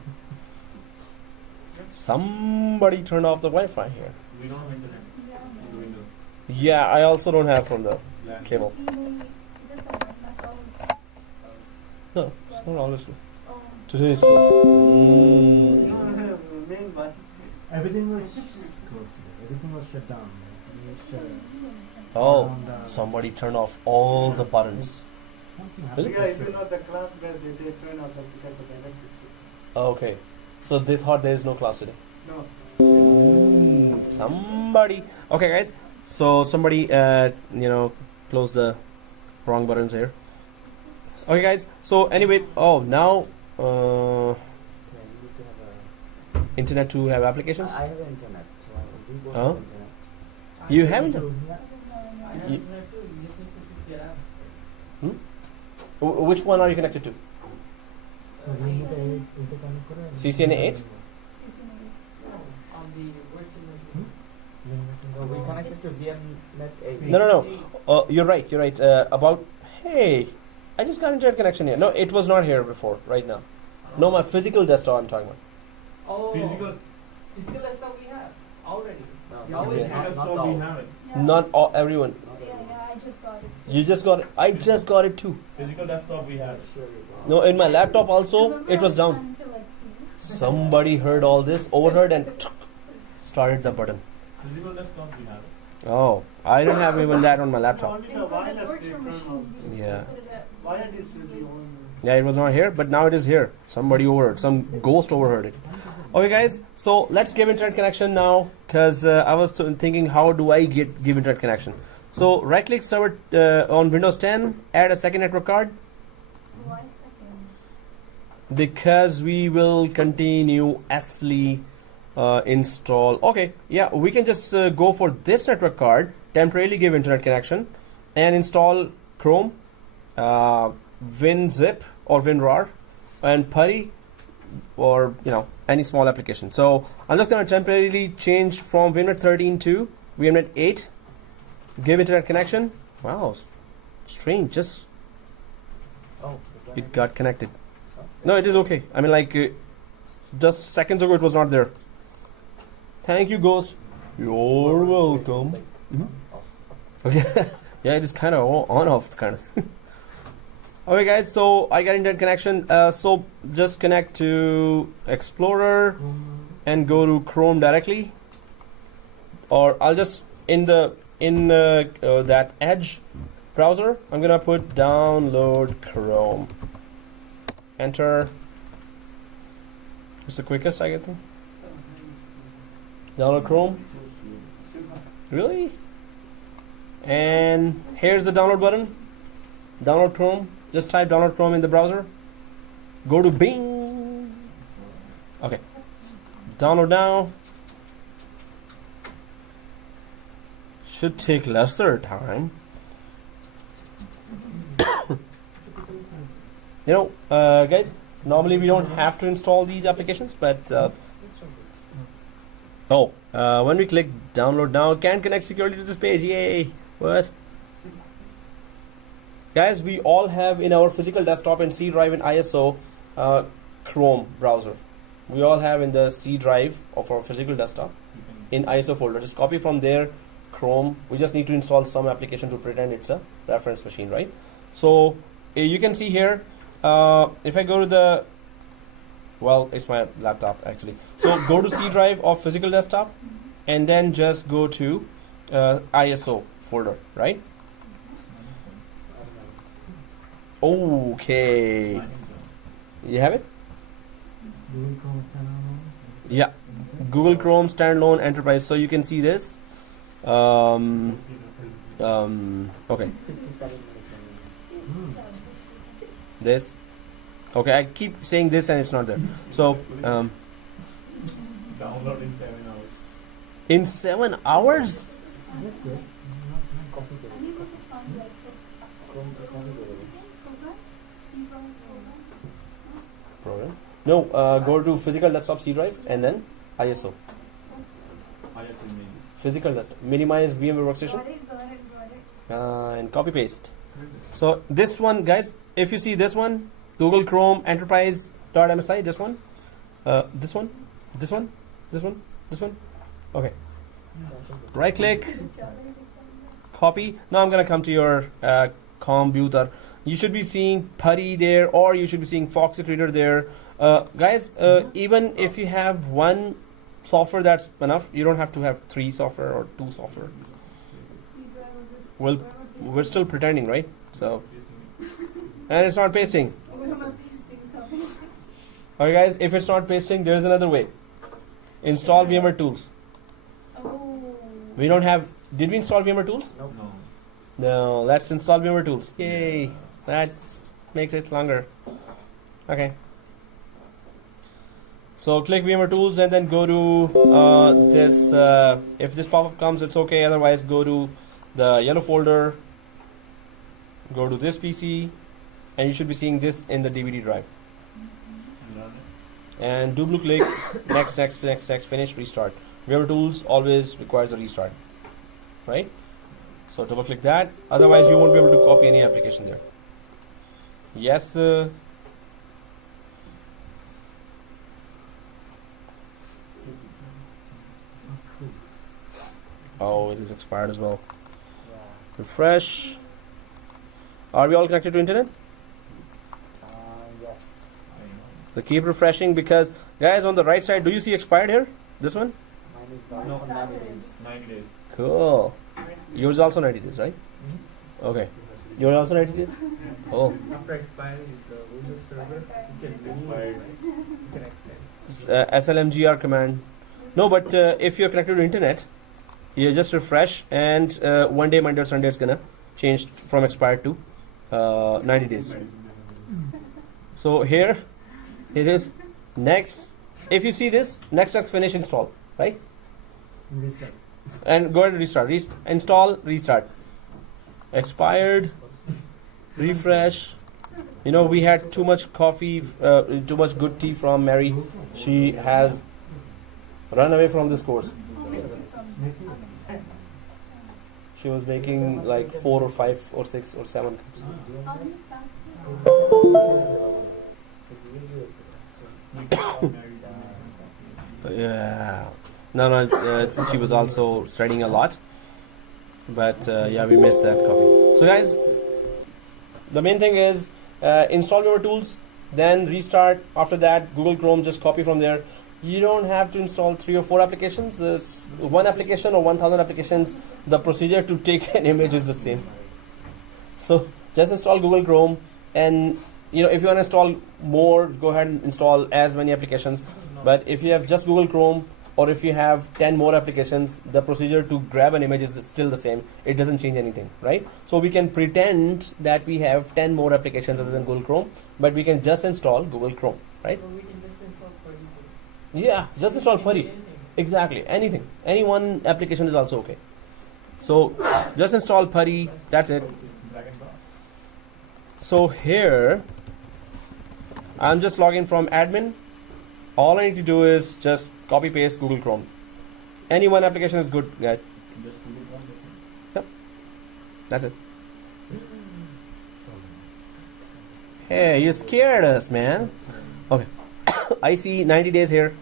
Somebody turned off the Wi-Fi here. We don't have internet Yeah. in Windows. Yeah, I also don't have from the Last cable. Oh. No, it's not always true. Oh. Today is We Mm. don't have main button. Everything was closed today. Everything was shut down. We shut Oh, down the- somebody turned off all the buttons. Something Really? happened. Yeah, if you know the class, they turn off the because of the electricity. Okay, so they thought there is no class today. No. Somebody. Okay, guys. So somebody, close the wrong buttons here. Okay, guys. So anyway, now Yeah, you need to have internet to have applications. I have internet. So we both Huh? have internet. You have internet. Yeah. I You- have internet too. You just need to fix your app. Which one are you connected to? So we need to interconnect karo. CCNA 8? On the virtual machine. No, we connected to VMnet 8. No. You're right. Hey, I just got internet connection here. No, it was not here before. Right now. No, my physical desktop I'm talking about. Oh, Physical physical desktop we have already. No, Now not, we Okay. have. not desktop we all. have it. Not all, everyone. Yeah, I just got it. You just got it. I just got it too. Physical desktop we have it. Sure you don't. No, in my laptop also, Remember it was I down. trying to, like, see? Somebody heard all this, overheard, and started the button. Physical desktop we have it. Oh, I don't have even that on my laptop. Only And the for the wireless they virtual turn off. machine, we Yeah. put it at Wireless will be on. Yeah, it was not here, but now it is here. Somebody overheard. Some ghost overheard it. Okay, guys. So let's give internet connection now, because I was thinking, how do I give internet connection? So right-click server on Windows 10, add a second network card, Why second? because we will continuously install. Okay, yeah, we can just go for this network card, temporarily give internet connection, and install Chrome, WinZip or WinRAR, and PuTTY, or any small application. So I'm just going to temporarily change from VMware 13 to VMware 8. Give internet connection. Wow, strange. Just Oh, it got connected. No, it is okay. I mean, just seconds ago it was not there. Thank you, Ghost. You're welcome. Mhm. Okay. Yeah, it is kind of on-off kind of. Okay, guys. So I got internet connection. So just connect to Explorer and go to Chrome directly, or I'll just in that Edge browser, I'm gonna put download Chrome. Enter. It's the quickest I get. Download Chrome. Really? And here's the download button. Download Chrome. Just type download Chrome in the browser. Go to Bing. Okay. Download now. Should take lesser time. Guys, normally we don't have to install these applications, but when we click download now, can connect securely to this page. Yay! What? Guys, we all have in our physical desktop and C drive and ISO Chrome browser. We all have in the C drive of our physical desktop in ISO folder. Just copy from there Chrome. We just need to install some application to pretend it's a reference machine, right? So you can see here, if I go to it's my laptop actually. So go to C drive of physical desktop, and then just go to ISO folder, right? Okay, you have it. Google Chrome standalone. Yeah, Google Chrome standalone enterprise. So you can see this. Okay. 57 minutes. This. Okay, I keep saying this and it's not there. So Download in 7 hours. in 7 hours. That's good. Coffee I'm table. able to find, like, Chrome coffee table. programs, C-drive programs. Program. No, go to physical desktop C drive and then ISO. I have to make Physical desktop. Minimize VMware workstation Got it. and copy paste. So this one, guys, if you see this one, Google Chrome Enterprise.msi. This one, this one, this one, this one, this one. Okay. Right click, copy. Now I'm gonna come to your computer. You should be seeing Putty there, or you should be seeing Foxit Reader there. Guys, even if you have one software, that's enough. You don't have to have 3 software or 2 software. Well, we're still pretending, right? So, and it's not pasting. Okay, guys, if it's not pasting, there's another way. Install VMware Tools. We don't have. Did we install VMware Tools? Nope. No. Let's install VMware Tools. Yay! That makes it longer. Okay. So click VMware Tools and then go to this. If this pop-up comes, it's okay. Otherwise, go to the yellow folder. Go to this PC, and you should be seeing this in the DVD drive. And double click. Next, finish, restart. VMware Tools always requires a restart, right? So double click that. Otherwise, you won't be able to copy any application there. Yes. Oh, it is expired as well. Refresh. Are we all connected to internet? Yes. So keep refreshing, because guys, on the right side, do you see expired here? This one? Mine is valid for 90 days. 90 days. Cool. Yours is also 90 days, right? Okay. Yours also 90 days? Oh. After expiry, the Windows server, you can remove, you can extend. It's, SLMGR command. No, but if you're connected to internet, you just refresh, and one day, Monday or Sunday, it's gonna change from expired to 90 days. So here it is. Next, if you see this, next, finish, install, right? Restart. And go ahead and restart. Install, restart. Expired. Refresh. You know, we had too much coffee, too much good tea from Mary. She has run away from this course. She was making like 4 or 5 or 6 or 7 cups. Yeah. No, she was also studying a lot. But yeah, we missed that coffee. So guys, the main thing is install your tools, then restart. After that, Google Chrome, just copy from there. You don't have to install 3 or 4 applications. One application or 1,000 applications, the procedure to take an image is the same. So just install Google Chrome, and you know, if you want to install more, go ahead and install as many applications. But if you have just Google Chrome, or if you have 10 more applications, the procedure to grab an image is still the same. It doesn't change anything, right? So we can pretend that we have 10 more applications other than Google Chrome, but we can just install Google Chrome, right? So we can just install Putty. Yeah, just install Putty. Exactly, anything. Any one application is also okay. So just install Putty, that's it. So here, I'm just logging from admin. All I need to do is just copy paste Google Chrome. Any one application is good, guys. Yep, that's it. Hey, you scared us, man. Okay, I see 90 days here.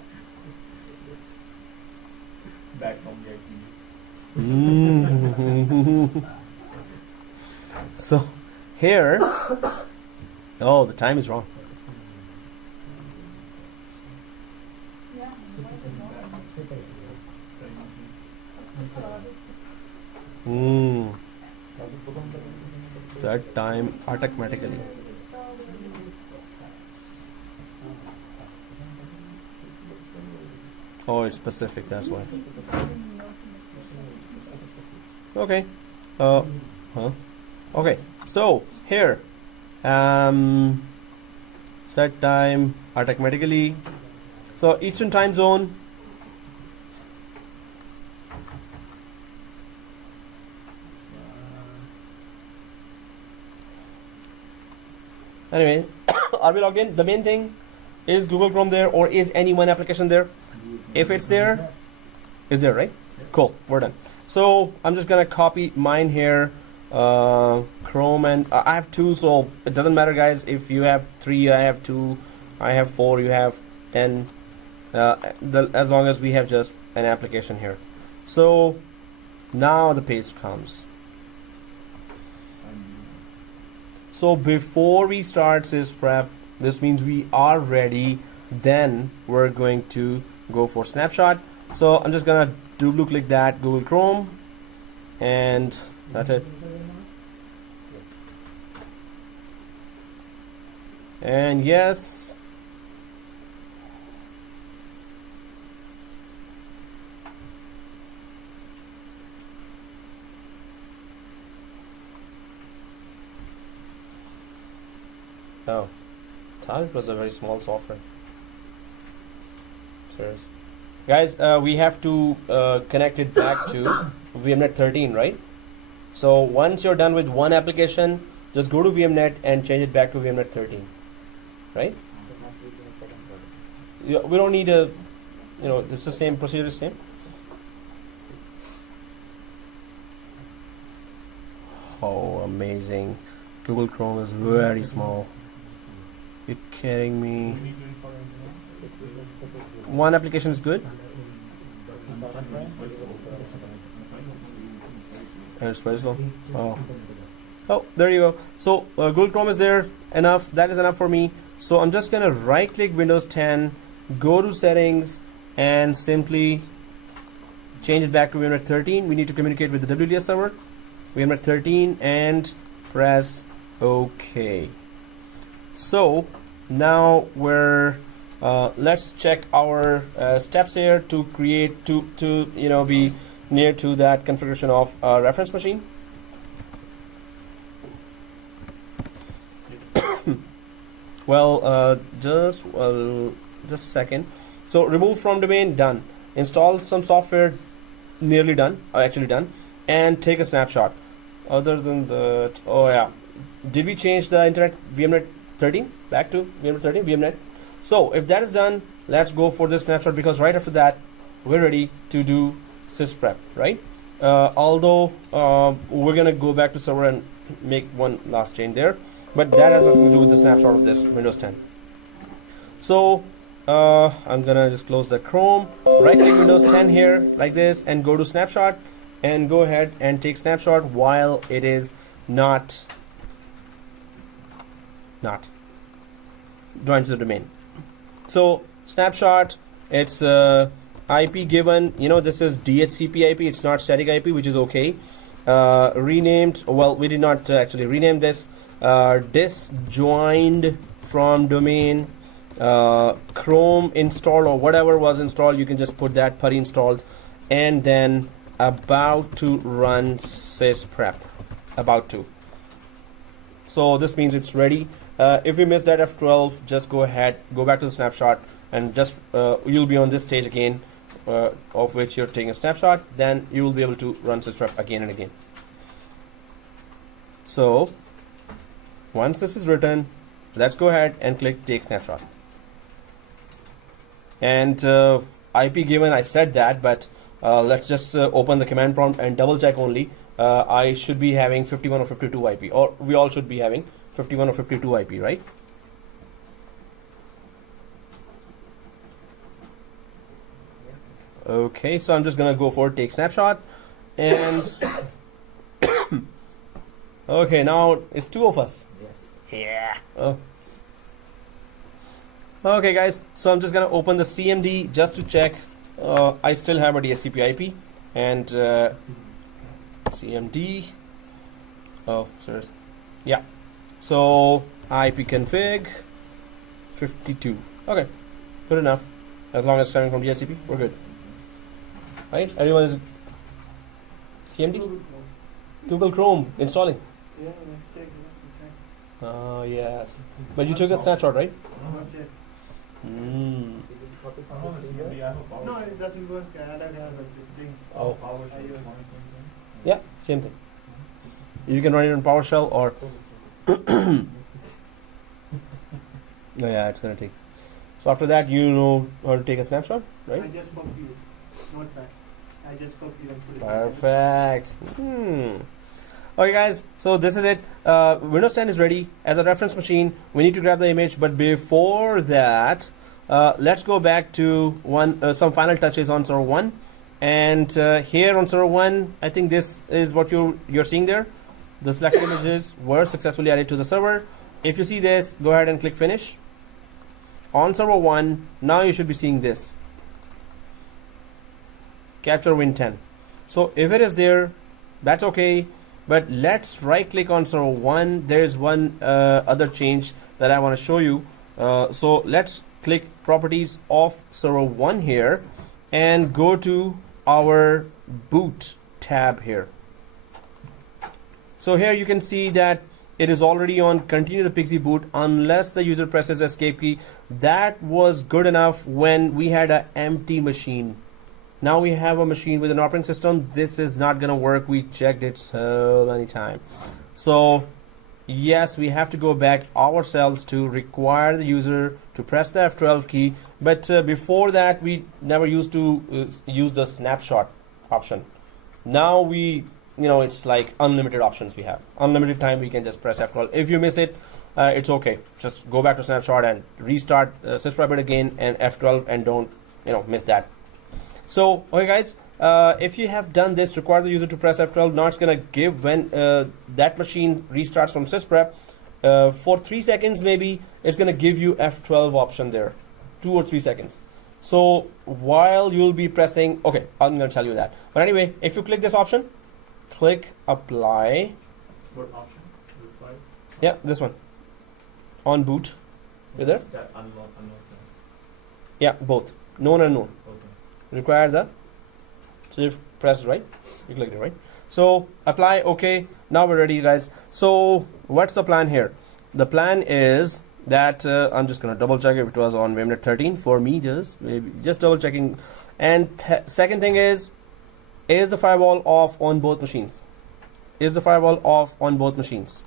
Back from DHCP. So here, oh, the time is wrong. That time automatically. Oh, it's Pacific, that's why. Okay. Okay. So here, set time automatically. So Eastern time zone. Anyway, are we logged in? The main thing is Google Chrome there, or is any one application there? If it's there, is there, right? Cool, we're done. So I'm just gonna copy mine here. Chrome, and I have 2, so it doesn't matter, guys. If you have 3, I have 2, I have 4, you have 10, as long as we have just an application here. So now the page comes. So before we start Sysprep, this means we are ready. Then we're going to go for snapshot. So I'm just gonna double click that Google Chrome, and that's it. And yes, oh, thought it was a very small software. Serious. Guys, we have to connect it back to VMnet 13, right? So once you're done with one application, just go to VMnet and change it back to VMnet 13, right? Yeah, we don't need a, it's the same procedure, is same. Oh, amazing! Google Chrome is very small. You're kidding me? One application is good. And it's very slow. Oh, there you go. So Google Chrome is there. Enough. That is enough for me. So I'm just gonna right-click Windows 10, go to Settings, and simply change it back to VMware 13. We need to communicate with the WDS server. VMware 13, and press OK. So now we're let's check our steps here to create to be near to that configuration of a reference machine. Well, just a second. So remove from domain, done. Install some software, nearly done, or actually done, and take a snapshot. Other than that, oh yeah, did we change the internet VMnet 13 back to VMnet 13 VMnet? So if that is done, let's go for this snapshot, because right after that we're ready to do Sysprep, right? Although we're gonna go back to server and make one last change there, but that has nothing to do with the snapshot of this Windows 10. So I'm gonna just close the Chrome, right click Windows 10 here like this, and go to snapshot, and go ahead and take snapshot while it is not joined to the domain. So snapshot, it's IP given, this is DHCP IP, it's not static IP, which is okay. Renamed, well, we did not actually rename this. Disjoined from domain, Chrome installed, or whatever was installed, you can just put that putty installed, and then about to run Sysprep, about to. So this means it's ready. If we missed that F12, just go ahead, go back to the snapshot, and just you'll be on this stage again, of which you're taking a snapshot. Then you will be able to run Sysprep again and again. So once this is written, let's go ahead and click take snapshot. And IP given, I said that, but let's just open the command prompt and double check only. I should be having 51 or 52 IP, or we all should be having 51 or 52 IP, right? Okay, so I'm just gonna go for take snapshot, and okay, now it's 2 of us. Yes. Yeah. Okay, guys, so I'm just gonna open the CMD just to check. I still have a DHCP IP, and CMD. Oh, serious. Yeah. So IP config 52. Okay, good enough. As long as it's coming from DHCP, we're good. Right? Everyone is CMD? Google Chrome installing. Yeah, let's check. Oh yes. But you took a snapshot, right? Did you copy from the serial? No, it doesn't work. I don't have the thing. Oh. I use Yeah, same thing. You can run it on PowerShell or. No, yeah, it's gonna take. So after that, you know how to take a snapshot, right? I just copy it. Not that. I just copy and put it. Perfect. Okay guys, so this is it. Windows 10 is ready as a reference machine. We need to grab the image, but before that, let's go back to some final touches on server 1. And here on server 1, I think this is what you're seeing there. The selected images were successfully added to the server. If you see this, go ahead and click finish. On server 1, now you should be seeing this. Capture Win 10. So if it is there, that's okay. But let's right click on server 1. There is one other change that I want to show you. So let's click properties of server 1 here and go to our boot tab here. So here you can see that it is already on continue the PXE boot unless the user presses escape key. That was good enough when we had an empty machine. Now we have a machine with an operating system. This is not gonna work. We checked it so many times. So yes, we have to go back ourselves to require the user to press the F12 key. But before that, we never used to use the snapshot option. Now it's like unlimited options we have. Unlimited time we can just press F12. If you miss it, it's okay. Just go back to snapshot and restart Sysprep it again and F12 and don't miss that. So okay guys, if you have done this, require the user to press F12. Now it's gonna give when that machine restarts from Sysprep for 3 seconds maybe. It's gonna give you F12 option there, 2 or 3 seconds. So while you'll be pressing, okay, I'm gonna tell you that. But anyway, if you click this option, click apply. What option? Reply? Yeah, this one. On boot. You there? That unlock. Yeah, both. Known and known. Okay. Require the. So you press right. You click it right. So apply. Okay. Now we're ready, guys. So what's the plan here? The plan is that I'm just gonna double check if it was on VMware 13 for me. Just double checking. And second thing is the firewall off on both machines? Is the firewall off on both machines?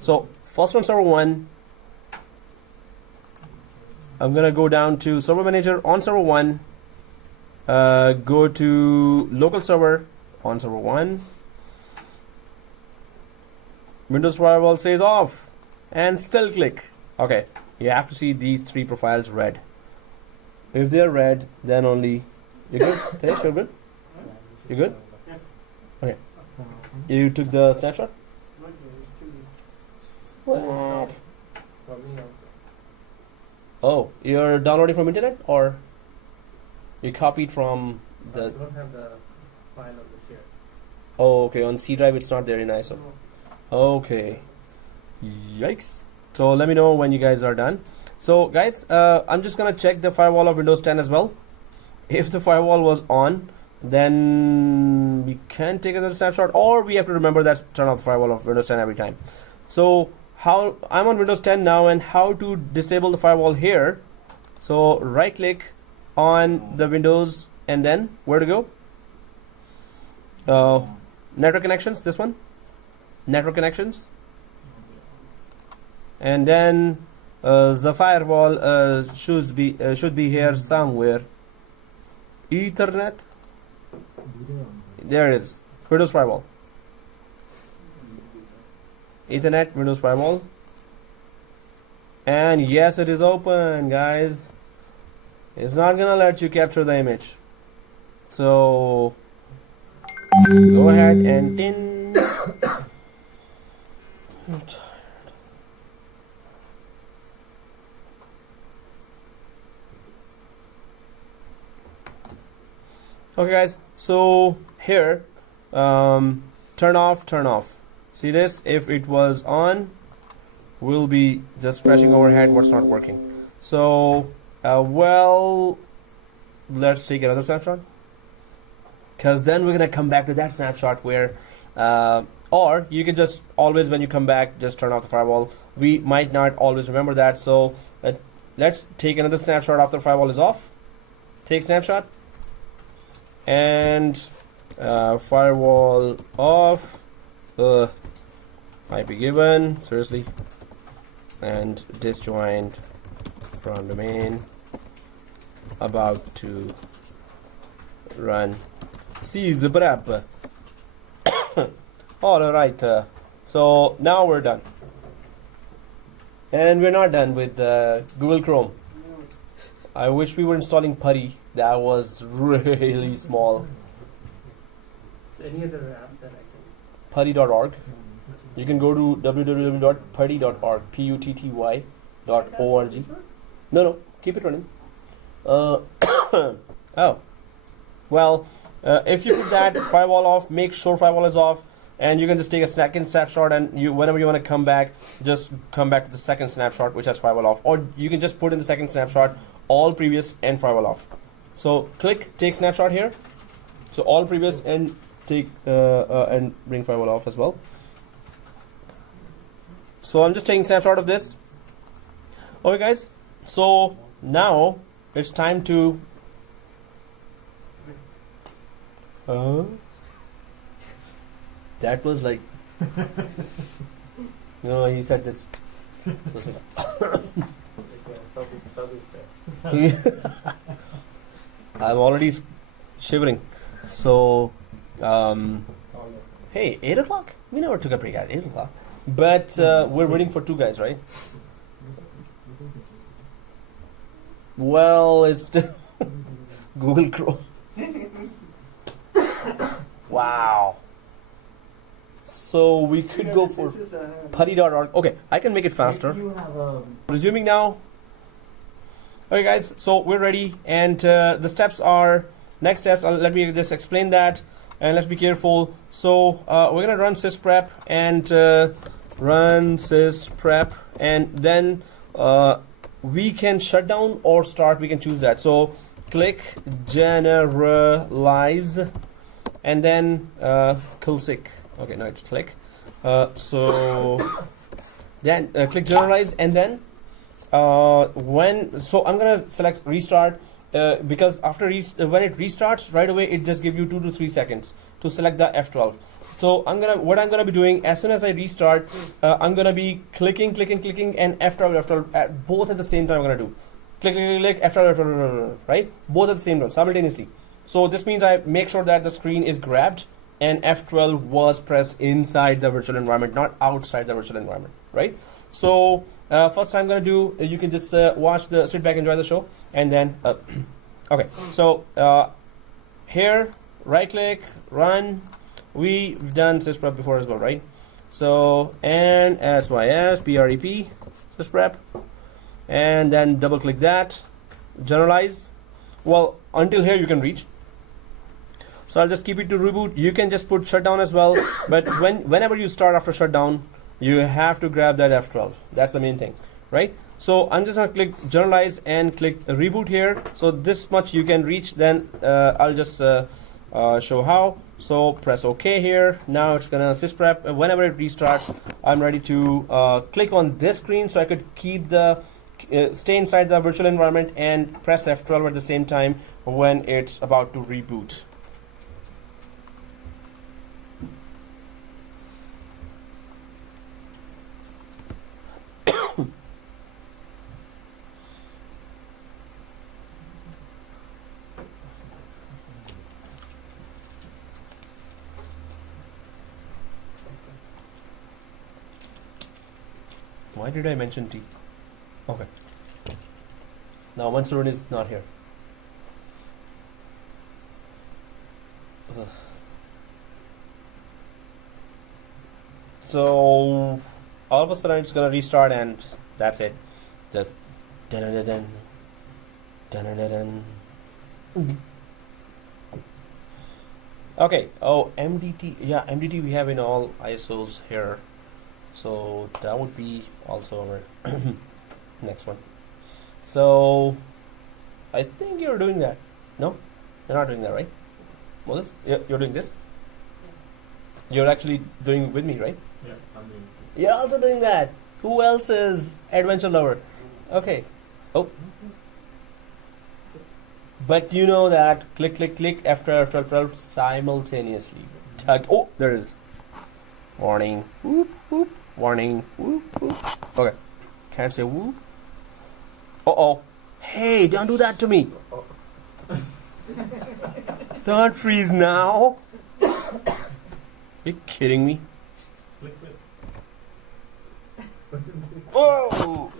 So first on server 1, I'm gonna go down to server manager on server 1, go to local server on server 1, Windows firewall says off, and still click. Okay, you have to see these 3 profiles red. If they're red, then only you're good. Tanesh, you're good. You good? Yeah. Okay. You took the snapshot? Not really, What? For me also. Oh, you're downloading from internet or you copied from I the? don't have the file of the share. Oh, okay. On C drive, it's not there in ISO. Okay. Yikes. So let me know when you guys are done. So guys, I'm just gonna check the firewall of Windows 10 as well. If the firewall was on, then we can take another snapshot, or we have to remember that turn off the firewall of Windows 10 every time. So how I'm on Windows 10 now, and how to disable the firewall here. So right click on the Windows and then where to go? Network connections, this one, network connections, and then the firewall should be here somewhere. Ethernet. There it is. Windows firewall. Ethernet, Windows firewall. And yes, it is open, guys. It's not gonna let you capture the image. So go ahead and tin. I'm tired. Okay guys, so here turn off. See this? If it was on, we'll be just scratching overhead what's not working. So well, let's take another snapshot, because then we're gonna come back to that snapshot where or you can just always, when you come back, just turn off the firewall. We might not always remember that, so let's take another snapshot after the firewall is off. Take snapshot and firewall off, IP given, seriously, and disjoint from domain, about to run Sysprep. All right. So now we're done. And we're not done with Google Chrome. I wish we were installing PuTTY. That was really small. So any other app that I can. PuTTY.org. You can go to www.putty.org. PUTTY.org. No, keep it running. Oh. Well, if you put that firewall off, make sure firewall is off, and you can just take a second snapshot, and whenever you want to come back, just come back to the second snapshot, which has firewall off. Or you can just put in the second snapshot, all previous and firewall off. So click take snapshot here. So all previous and take and bring firewall off as well. So I'm just taking snapshot of this. Okay, guys. So now it's time to. That was like. No, he said this. I'm already shivering. So, hey, 8 o'clock? We never took a break at 8 o'clock. But we're waiting for two guys, right? Well, it's still Google Chrome. Wow. So we could go for putty.org. Okay, I can make it faster. If you have a Resuming now. Okay, guys, so we're ready, and the steps are next steps. Let me just explain that, and let's be careful. So we're gonna run Sysprep and and then we can shut down or start. We can choose that. So click generalize, and then click. Okay, no, it's click. So then click generalize, and then so I'm gonna select restart because after when it restarts right away, it just gives you 2 to 3 seconds to select the F12. So what I'm gonna be doing as soon as I restart, I'm gonna be clicking, and F12 both at the same time. I'm gonna do click, F12, right? Both at the same time simultaneously. So this means I make sure that the screen is grabbed and F12 was pressed inside the virtual environment, not outside the virtual environment, right? So first I'm going to do, you can just sit back, enjoy the show, and then, okay. So here, right click, run. We've done Sysprep before as well, right? So, and SYS, PREP, Sysprep, and then double click that, generalize. Well, until here you can reach. So I'll just keep it to reboot. You can just put shutdown as well, but whenever you start after shutdown, you have to grab that F12. That's the main thing, right? So I'm just gonna click generalize and click reboot here. So this much you can reach. Then I'll just show how. So press OK here. Now it's gonna Sysprep. Whenever it restarts, I'm ready to click on this screen, so I could keep the stay inside the virtual environment and press F12 at the same time when it's about to reboot. Why did I mention T? Okay. Now one student is not here. Ugh. So all of a sudden it's gonna restart, and that's it. Just dun dun dun dun dun dun. Okay. Oh, MDT. Yeah, MDT we have in all ISOs here. So that would be also our next one. So I think you're doing that. No, you're not doing that, right? Moses, you're doing this. You're actually doing with me, right? Yeah, I'm doing it. You're also doing that. Who else is adventure lover? Okay. Oh. But you know that click after F12 simultaneously. Tug. Oh, there it is. Warning. Whoop whoop. Warning. Whoop whoop. Okay. Can't say whoop. Uh-oh. Hey, don't do that to me. Don't freeze now. you kidding me? Click it. Whoa!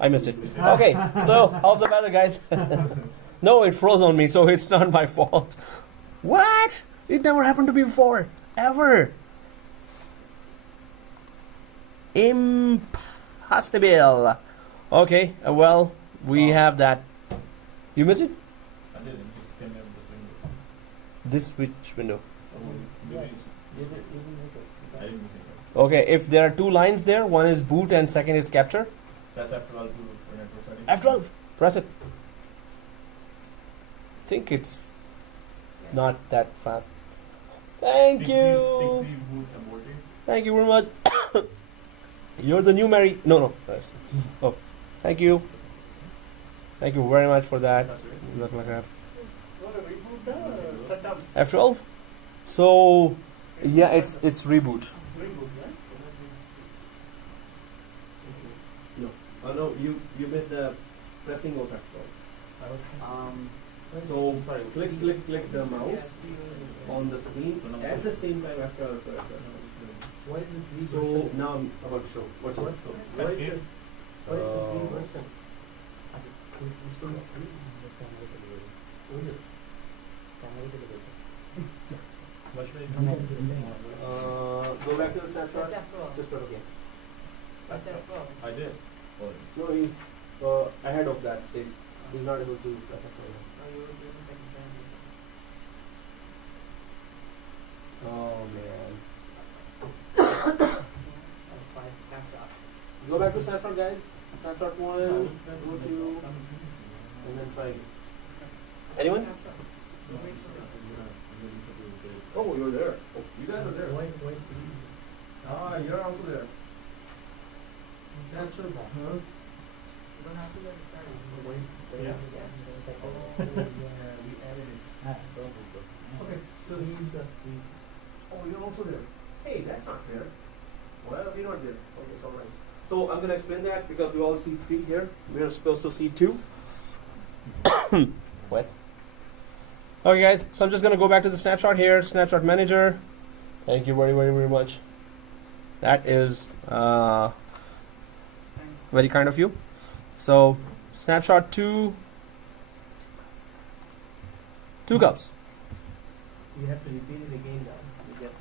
I missed it. Okay, so how's the weather, guys? No, it froze on me, so it's not my fault. What? It never happened to me before, ever. Impossible. Okay, well, we have that. You missed it? I did. It just came out this window. This switch window. So maybe You didn't miss it. I didn't think of Okay, if there are two lines there, one is boot and second is capture. it. That's after all for network settings. F12, press it. Think it's not that fast. Thank you. Pixie boot aborted. Thank you very much. You're the new Mary. No. Oh, thank you. Thank you very much for that. That's it. Look like that. What a reboot shut down. F12. So yeah, it's reboot. Reboot, right? No. Oh no, you missed the pressing of F12. So sorry. click the mouse on the screen at the same time after. Why is it So now I'm about to show. What's What? it? Why is Escape. it? Why is it Uh, green version? Oh yes. What should I do? Go back to the snapshot. F12. Just start again. That's F12. I did. Oh, No, he's ahead of that stage. He's not able to press F12. Oh, you were doing the second time. Oh man. That's fine. Snapshot. Go back to snapshot, guys. Snapshot 1, go to, and then try again. Anyone? Oh, you're there. Oh, you guys are there. Ah, you're also there. Capture that. You don't have to let it start. Yeah. We added it. Okay, so he's the. Oh, you're also there. Hey, that's not fair. Well, you're not there. Okay, it's alright. So I'm gonna explain that because we all see 3 here. We are supposed to see 2. What? Okay, guys. So I'm just gonna go back to the snapshot here. Snapshot manager. Thank you very, very, very much. That is very kind of you. So snapshot 2 cups. You have to repeat it again now. You get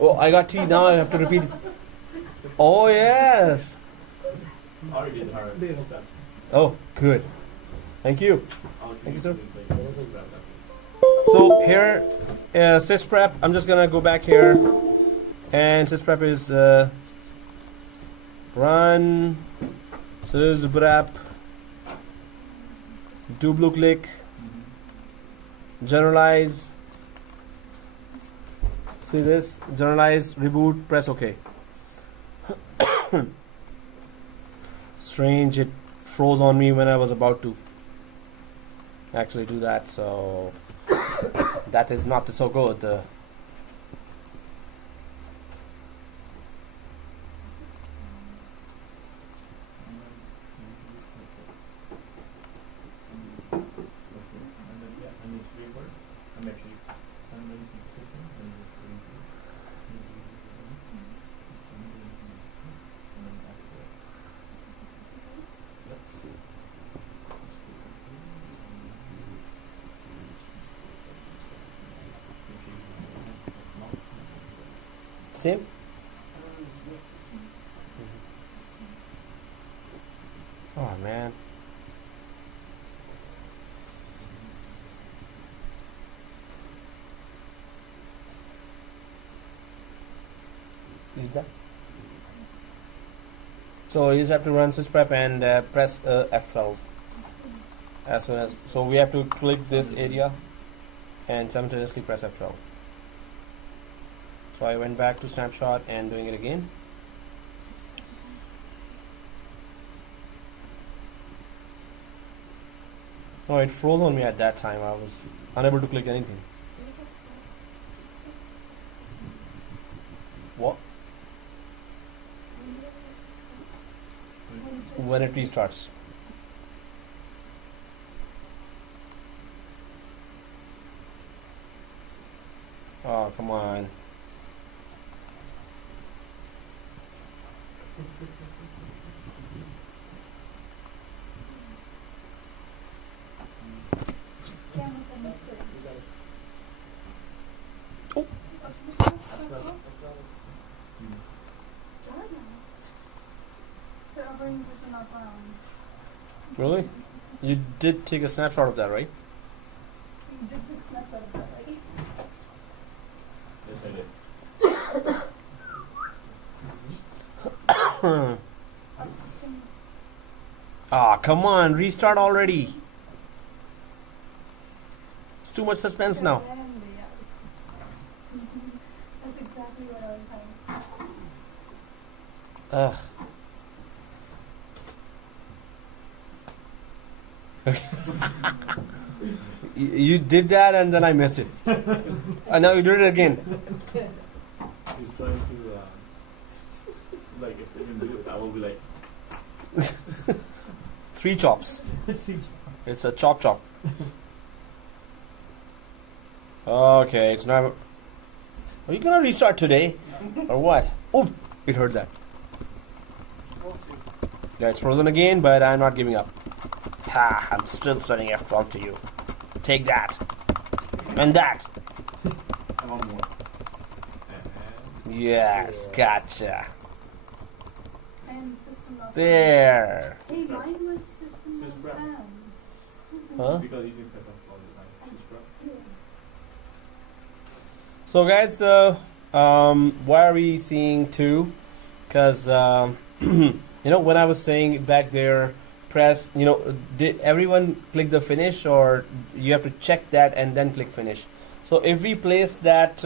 Oh, I got tea. Now I have to repeat it. Oh yes. I already did the hard stuff. Oh, good. Thank you. I'll Thank you, sir. grab that. So here, Sysprep. I'm just gonna go back here, and Sysprep is run Sysprep. Do blue click. Generalize. See this? Generalize. Reboot. Press OK. Strange. It froze on me when I was about to actually do that. So. That is not so good. Same? Oh man. Is that? So you just have to run Sysprep and press F12 as soon as. So we have to click this area and simultaneously press F12. So I went back to snapshot and doing it again. No, it froze on me at that time. I was unable to click anything. What? When it restarts. Oh, come on. Can't make a mistake. Oh. So operating system not found. Really? You did take a snapshot of that, right? You did the snapshot of that, right? Yes, I did. Our system. Ah, come on, restart already. It's too much suspense now. That's exactly what I was saying. Ugh. You did that and then I missed it. And now you did it again. He's trying to, like, if he can do it, I will be like, 3 chops. It's a chop chop. Okay, it's not. Are you gonna restart today? Or what? Oh, it heard that. Yeah, it's frozen again, but I'm not giving up. Ha, I'm still sending F12 to you. Take that. And that. I'm on more. Yes, gotcha. And system not There. found. Hey, mine was system not Sysprep. found. Huh? Because you can press off all the time. Sysprep. So guys, why are we seeing 2? Because you know, when I was saying back there, press, you know, did everyone click the finish, or you have to check that and then click finish? So if we place that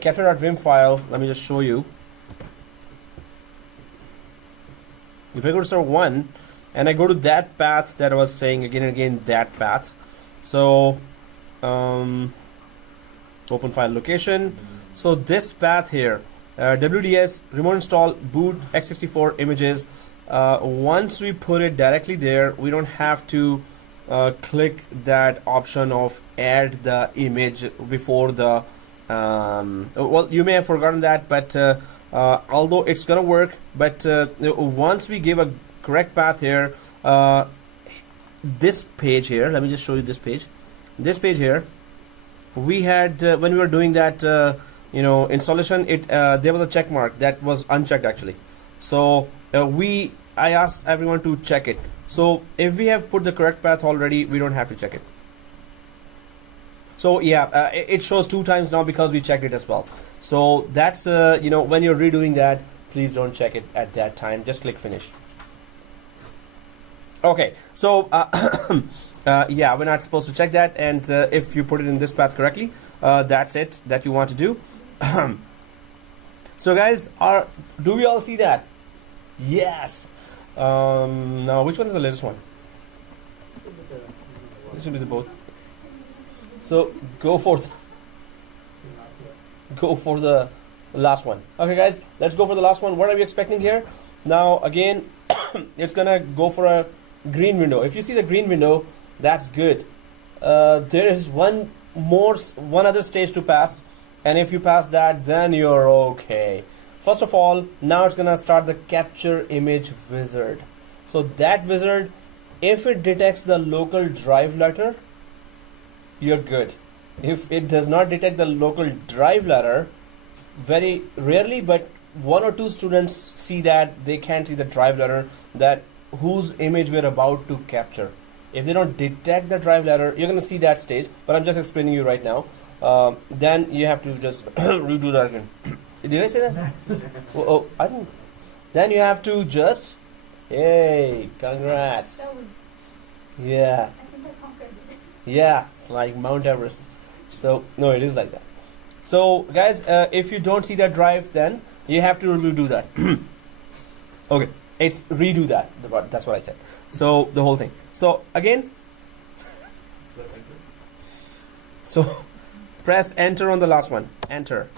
capture.vim file, let me just show you. If I go to server 1 and I go to that path that I was saying again and again, that path. So open file location. So this path here, WDS remote install boot x64 images. Once we put it directly there, we don't have to click that option of add the image before the well, you may have forgotten that, but although it's gonna work, but once we give a correct path here, this page here, let me just show you this page here, we had when we were doing that you know, installation, it there was a check mark that was unchecked actually. So I asked everyone to check it. So if we have put the correct path already, we don't have to check it. So yeah, it shows 2 times now because we checked it as well. So that's you know, when you're redoing that, please don't check it at that time. Just click finish. Okay, so yeah, we're not supposed to check that, and if you put it in this path correctly, that's it that you want to do. So guys, do we all see that? Yes. Now which one is the latest one? It should be the both. So go for the last one. Okay guys, let's go for the last one. What are we expecting here? Now again, it's gonna go for a green window. If you see the green window, that's good. There is one other stage to pass, and if you pass that, then you're okay. First of all, now it's gonna start the capture image wizard. So that wizard, if it detects the local drive letter, you're good. If it does not detect the local drive letter, very rarely, but 1 or 2 students see that they can't see the drive letter that whose image we're about to capture. If they don't detect the drive letter, you're gonna see that stage, but I'm just explaining you right now. Then you have to just redo that again. Did I say that? Oh, I didn't. Then you have to just, hey, congrats. That was, Yeah, I think I conquered it. yeah, it's like Mount Everest. So, no, it is like that. So, guys, if you don't see that drive, then you have to redo that. Okay, it's redo that. That's what I said. So, the whole thing. So, again, so press enter on the last one. Enter.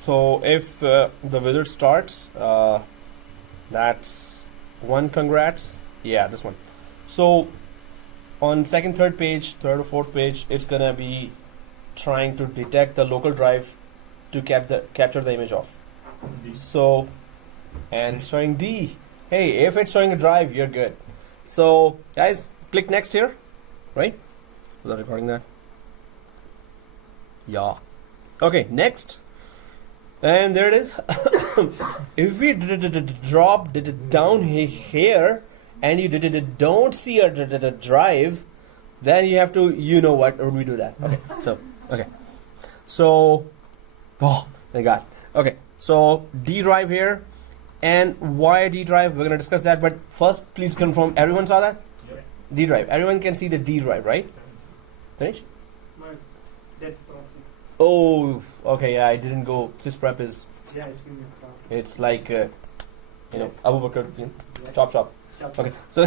So if the wizard starts, that's one. Congrats. Yeah, this one. So on second, third page, third or fourth page, it's gonna be trying to detect the local drive to capture the image of. So, and showing D. Hey, if it's showing a drive, you're good. So guys, click next here, right? Is that recording that? Yeah. Okay, next. And there it is. If we drop down here and you don't see a drive, then you have to, you know what, or we do that. Okay. So, oh, thank God. Okay, so D drive here. And why D drive? We're going to discuss that. But first, please confirm everyone saw that? Yeah. D drive. Everyone can see the D drive, right? Finish? But that's awesome. Oh, okay. Yeah, I didn't go. Sysprep is. Yeah, it's been a problem. It's like, you know, Abu Bakr, Yeah. chop. Chop, Okay, chop. so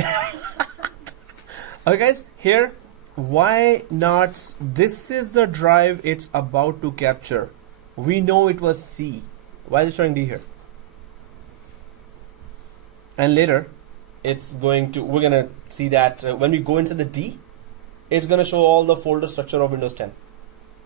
okay, guys. Here, why not? This is the drive it's about to capture. We know it was C. Why is it showing D here? And later, it's going to. We're gonna see that when we go into the D, it's gonna show all the folder structure of Windows 10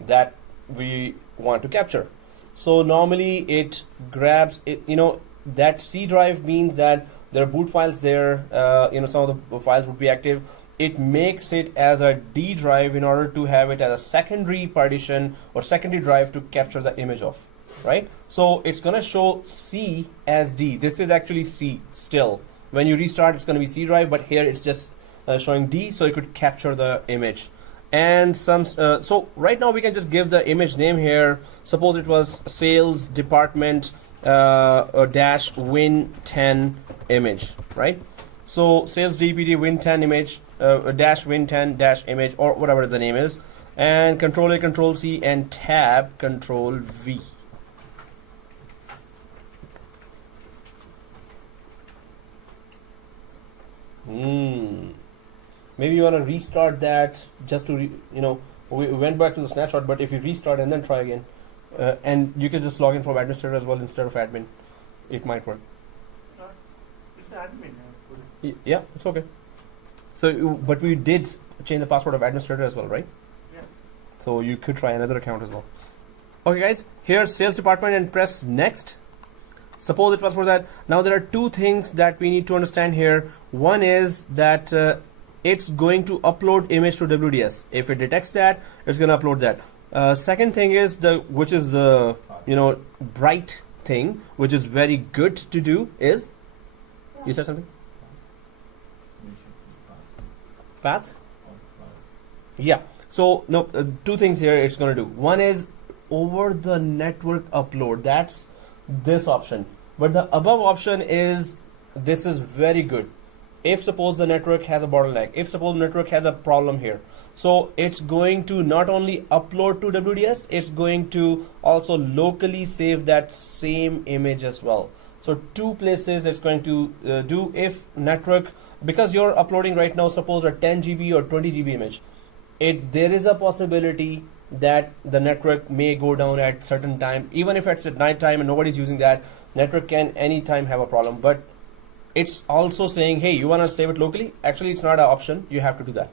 that we want to capture. So normally it grabs it. You know, that C drive means that there are boot files there. You know, some of the files would be active. It makes it as a D drive in order to have it as a secondary partition or secondary drive to capture the image of, right? So it's gonna show C as D. This is actually C still. When you restart, it's gonna be C drive, but here it's just showing D, so it could capture the image. And some. So right now we can just give the image name here. Suppose it was sales department dash win 10 image, right? So sales DPD win 10 image dash win 10 dash image, or whatever the name is, and Control A, Control C, and Tab Control V. Maybe you want to restart that just to, we went back to the snapshot, but if you restart and then try again, and you can just log in from administrator as well instead of admin, it might work. It's the admin. Yeah, it's okay. So, but we did change the password of administrator as well, right? Yeah. So you could try another account as well. Okay, guys, here's sales department and press next. Suppose it was for that. Now there are two things that we need to understand here. One is that it's going to upload image to WDS. If it detects that, it's going to upload that. Second thing is which is the bright thing, which is very good to do. Is you said something? Path? Yeah. So no, two things here it's going to do. One is over the network upload. That's this option. But the above option is, this is very good. If suppose the network has a bottleneck, if suppose the network has a problem here, so it's going to not only upload to WDS, it's going to also locally save that same image as well. So two places it's going to do. If network, because you're uploading right now, suppose a 10 GB or 20 GB image, there is a possibility that the network may go down at certain time. Even if it's at night time and nobody's using that, network can anytime have a problem. But it's also saying, hey, you want to save it locally? Actually, it's not an option. You have to do that.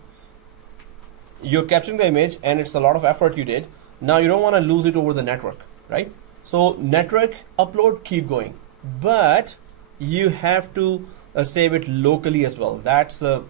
You're capturing the image and it's a lot of effort you did. Now you don't want to lose it over the network, right? So network upload, keep going. But you have to save it locally as well. That's a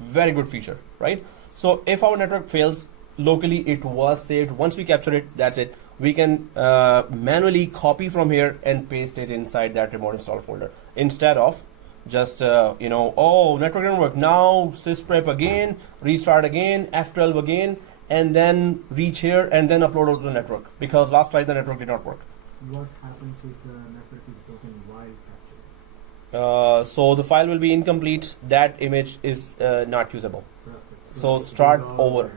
very good feature, right? So if our network fails, locally it was saved. Once we capture it, that's it. We can manually copy from here and paste it inside that remote install folder, instead of just oh, network didn't work, now sysprep again, restart again, F12 again, and then reach here and then upload to the network, because last time the network did not work. What happens if the network is broken while capturing? So the file will be incomplete. That image is not usable. So start over.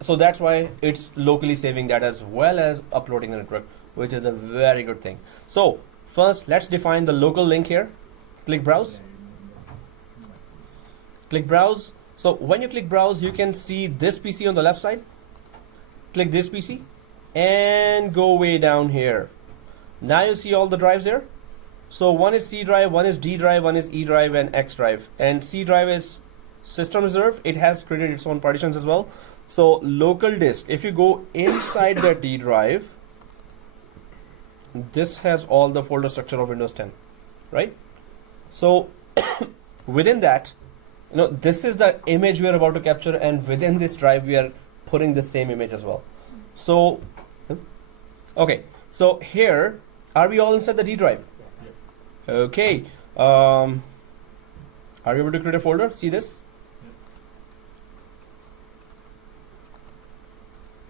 So that's why it's locally saving that as well as uploading the network, which is a very good thing. So first, let's define the local link here. Click browse. Click browse. So when you click browse, you can see this PC on the left side. Click this PC and go way down here. Now you see all the drives here. So one is C drive, one is D drive, one is E drive, and X drive. And C drive is system reserved. It has created its own partitions as well. So local disk, if you go inside the D drive, this has all the folder structure of Windows 10, right? So within that, this is the image we are about to capture, and within this drive we are putting the same image as well. So okay, so here, are we all inside the D drive? Okay. Are you able to create a folder? See this?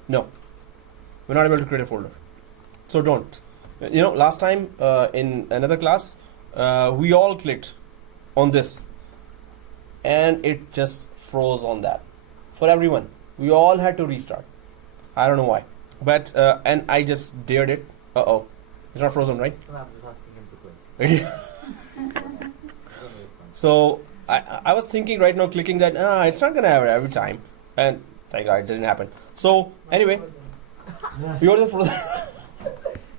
No, we're not able to create a folder. So don't. Last time in another class, we all clicked on this, and it just froze on that for everyone. We all had to restart. I don't know why, but and I just dared it. It's not frozen, right? No, I'm just asking him to quit. So I was thinking right now, clicking that it's not gonna happen every time, and thank God it didn't happen. So anyway, yours is frozen.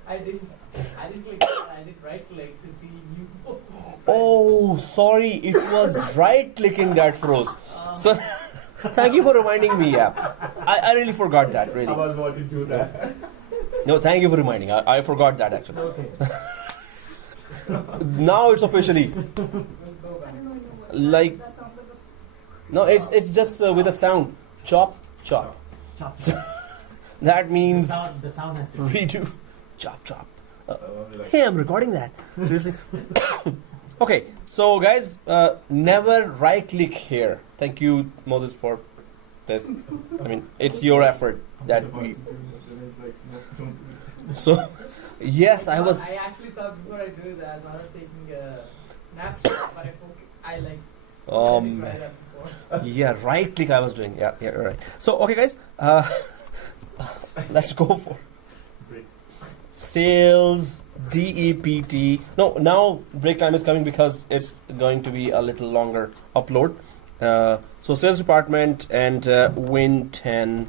I didn't click. I did right click to see new. Oh, sorry, it was right clicking that froze. So thank you for reminding me. Yeah, I really forgot that. Really. I was about to do that. No, thank you for reminding. I forgot that actually. Okay. Now it's officially I don't know like that sounds like a no. It's just with a sound. Chop, chop. Chop. That means The sound has to redo. Chop, chop. I was like, Hey, I'm recording that. Seriously. Okay, so guys, never right click here. Thank you, Moses, for this. I mean, it's your effort that we. it's like, no, don't do it. So, yes, I was. I actually thought before I do that, I was taking a snapshot, but I like. I didn't try that before. Yeah, right click I was doing. Yeah, right. So, okay, guys, let's go for Break. sales DEPT. No, now break time is coming because it's going to be a little longer upload. So sales department and Win 10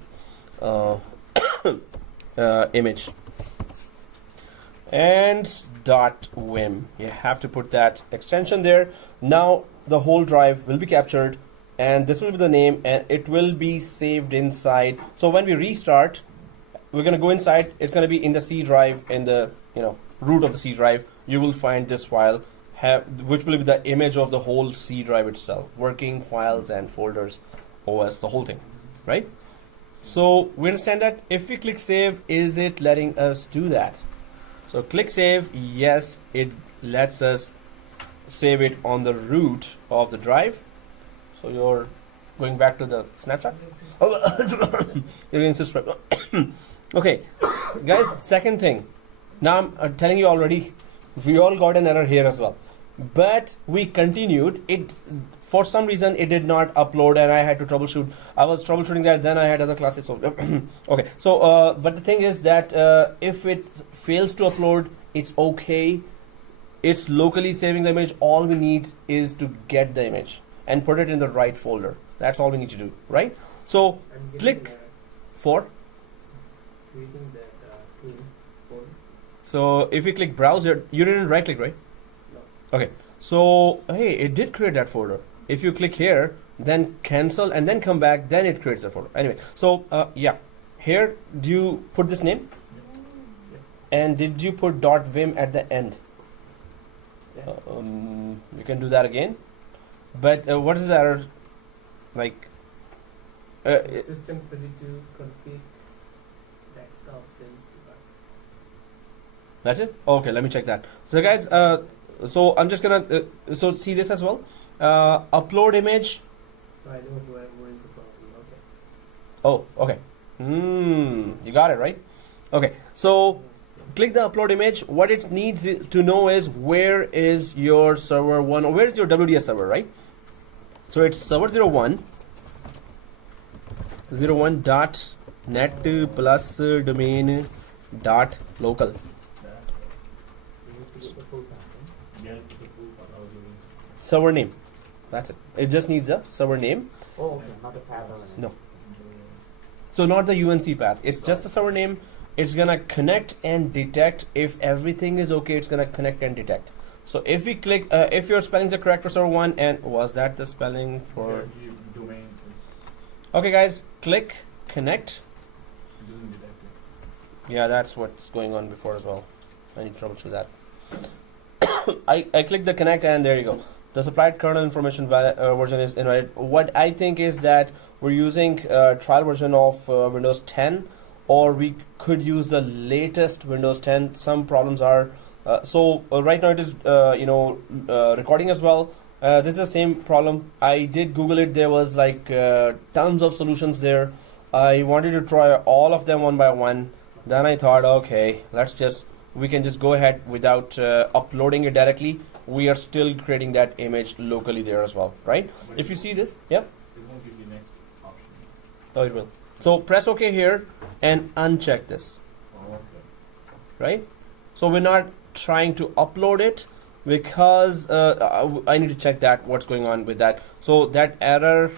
image and .wim. You have to put that extension there. Now the whole drive will be captured, and this will be the name, and it will be saved inside. So when we restart, we're going to go inside. It's going to be in the C drive, in the root of the C drive. You will find this file, which will be the image of the whole C drive itself, working files and folders, OS, the whole thing, right? So we understand that. If we click save, is it letting us do that? So click save. Yes, it lets us save it on the root of the drive. So you're going back to the snapshot. You're in Sysprep. Okay, guys, second thing. Now I'm telling you already, we all got an error here as well. But we continued. It, for some reason, it did not upload, and I had to troubleshoot. I was troubleshooting that, then I had other classes. So okay, so but the thing is that if it fails to upload, it's okay. It's locally saving the image. All we need is to get the image and put it in the right folder. That's all we need to do, right? So I'm click getting, for. creating that tool folder. So if you click browser, you didn't right click, right? No. Okay. So hey, it did create that folder. If you click here, then cancel and then come back, then it creates a folder. Anyway, so yeah, here do you put this name? And did you put .vim at the end? Yeah. You can do that again. But what is the error? Like System 32 config desktop sales department. that's it. Okay, let me check that. So guys, so I'm just gonna so see this as well. Upload image. So I know where is the problem. Okay. Oh, okay. You got it right. Okay, so click the upload image. What it needs to know is where is your server 1 or where is your WDS server, right? So it's server 01 dot net plus domain dot local. You need to get the full pattern. Get the full part I was doing. Server name. That's it. It just needs a server name. Oh, okay, not a path element. No. So not the UNC path. It's just the server name. it's gonna connect and detect. If everything is okay, it's gonna connect and detect. So if we click, if your spellings are correct for server 1, and was that the spelling for? Yeah, domain Okay, guys, click connect. it doesn't detect it. Yeah, that's what's going on before as well. I need to troubleshoot that. I click the connect, and there you go. The supplied kernel information version is invalid. What I think is that we're using trial version of Windows 10, or we could use the latest Windows 10. Some problems are right now it is recording as well. This is the same problem. I did Google it. There was like tons of solutions there. I wanted to try all of them one by one. Then I thought, okay, we can just go ahead without uploading it directly. We are still creating that image locally there as well, right? But If you see this, yeah. it won't give you next option. Oh, it will. So press OK here and uncheck this, Oh, okay. right? So we're not trying to upload it because I need to check that what's going on with that. So that error,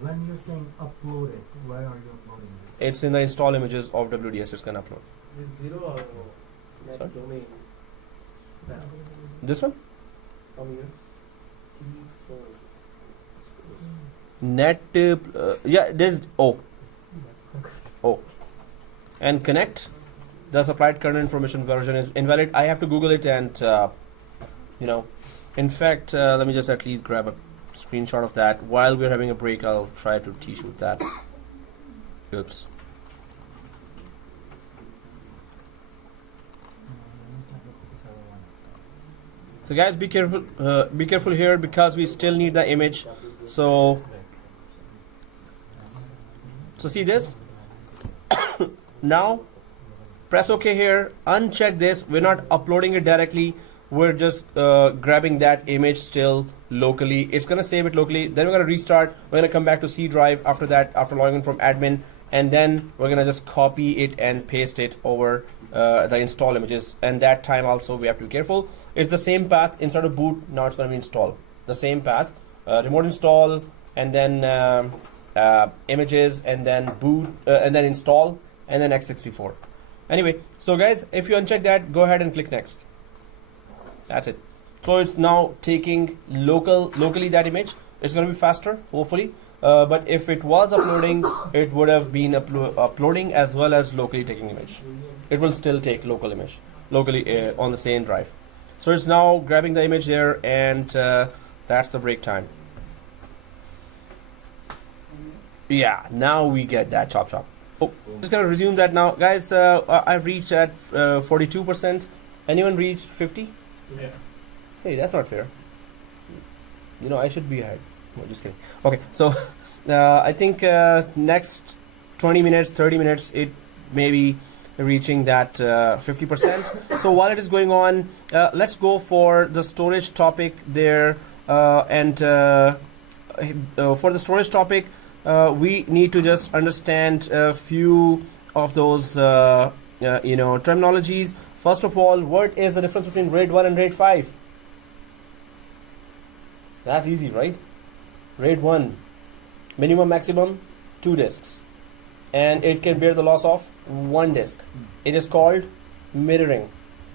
When you're saying upload it, where are you uploading this? it's in the install images of WDS. It's gonna upload. Is it 0 or Sorry? that domain? That This one, from you? net. Yeah, this. Oh, and connect. The supplied kernel information version is invalid. I have to Google it, and in fact, let me just at least grab a screenshot of that. While we're having a break, I'll try to t-shoot that. Oops. So guys, be careful. Be careful here because we still need the image. So see this. Now press OK here. Uncheck this. We're not uploading it directly. We're just grabbing that image still locally. It's gonna save it locally. Then we're gonna restart. We're gonna come back to C drive after that, after logging in from admin, and then we're gonna just copy it and paste it over the install images. And that time also we have to be careful. It's the same path inside of boot. Now it's gonna be install. The same path, remote install, and then images, and then boot, and then install, and then x64. Anyway, so guys, if you uncheck that, go ahead and click next. That's it. So it's now taking locally that image. It's going to be faster, hopefully. But if it was uploading, it would have been uploading as well as locally taking image. It will still take local image locally on the same drive. So it's now grabbing the image there, and that's the break time. Yeah, now we get that chop. Oh, just gonna resume that now, guys. I've reached at 42%. Anyone reached 50? Yeah. Hey, that's not fair. I should be ahead. No, just kidding. Okay, so I think next 20 minutes, 30 minutes, it may be reaching that 50%. So while it is going on, let's go for the storage topic there. For the storage topic, we need to just understand a few of those terminologies. First of all, what is the difference between RAID 1 and RAID 5? That's easy, right? RAID 1, minimum maximum 2 disks, and it can bear the loss of 1 disk. It is called mirroring.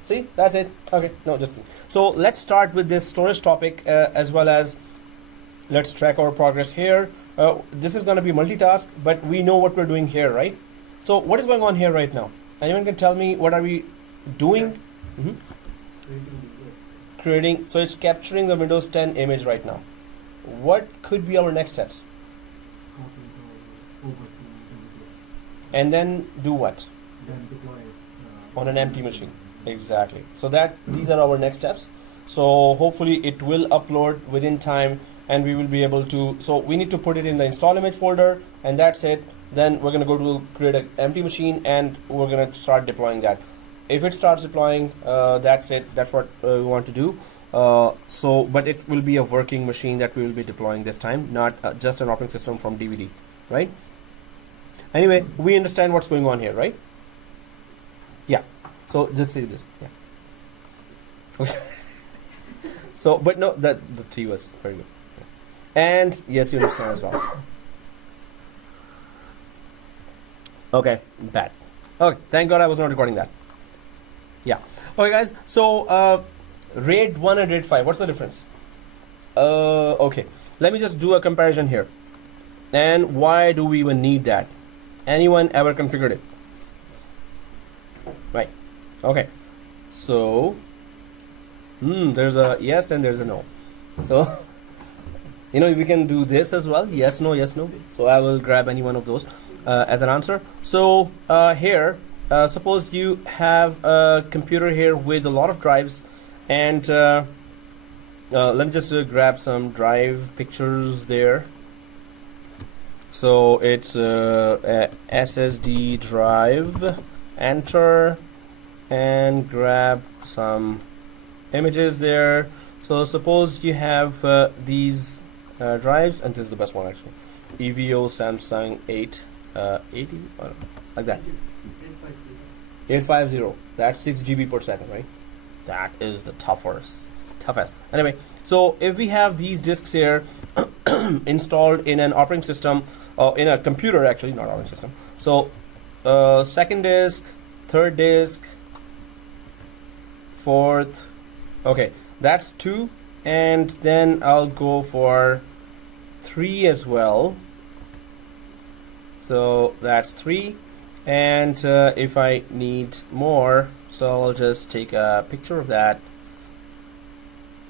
See, that's it. Okay, no, just so let's start with this storage topic as well as let's track our progress here. This is going to be multitask, but we know what we're doing here, right? So what is going on here right now? Anyone can tell me what are we doing? Creating. So it's capturing the Windows 10 image right now. What could be our next steps? Copy it over to WDS. And then do what? Then deploy it On an empty machine. Exactly. So these are our next steps. So hopefully it will upload within time, and we will be able to. So we need to put it in the install image folder, and that's it. Then we're going to go to create an empty machine, and we're going to start deploying that. If it starts deploying, that's it. That's what we want to do. But it will be a working machine that we will be deploying this time, not just an operating system from DVD, right? Anyway, we understand what's going on here, right? Yeah. So just say this. Yeah. Okay. So, but no, the 3 was very good. And yes, you understand as well. Okay, bad. Okay, thank God I was not recording that. Yeah. Okay, guys. So RAID 1 and RAID 5. What's the difference? Okay. Let me just do a comparison here. And why do we even need that? Anyone ever configured it? Right. Okay. So there's a yes and there's a no. So we can do this as well. Yes, no, yes, no. So I will grab any one of those as an answer. So here, suppose you have a computer here with a lot of drives, and let me just grab some drive pictures there. So it's a SSD drive. Enter and grab some images there. So suppose you have these drives, and this is the best one actually. EVO Samsung 880 like that. 850. That's 6 GB per second, right? That is the toughest. Anyway, so if we have these disks here installed in an operating system, or in a computer actually, not operating system. So second disk, third disk, fourth. Okay, that's 2, and then I'll go for 3 as well. So that's 3, and if I need more, so I'll just take a picture of that,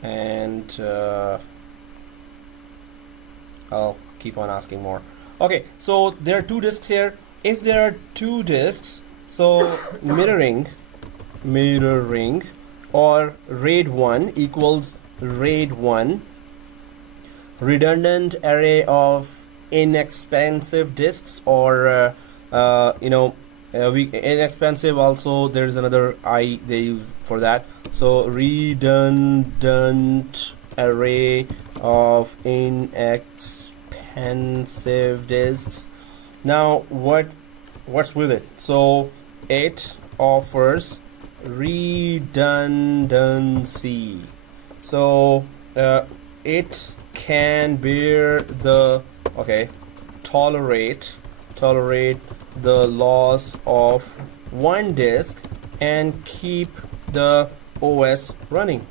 and I'll keep on asking more. Okay, so there are 2 disks here. If there are 2 disks, so mirroring or RAID 1 equals RAID 1 redundant array of inexpensive disks, or inexpensive also, there's another I they use for that. So redundant array of inexpensive disks. Now what's with it? So it offers redundancy. So it can bear the tolerate the loss of one disk and keep the OS running.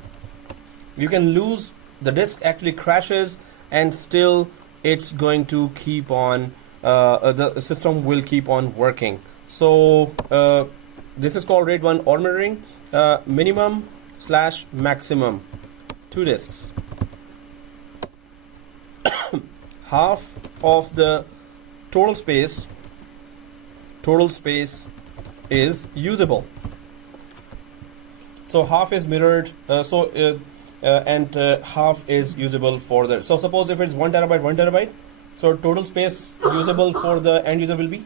You can lose, the disk actually crashes, and still it's going to keep on, the system will keep on working. So this is called RAID 1 or mirroring. Minimum / maximum 2 disks. Half of the total space is usable. So half is mirrored, and half is usable for the. So suppose if it's 1 terabyte, so total space usable for the end user will be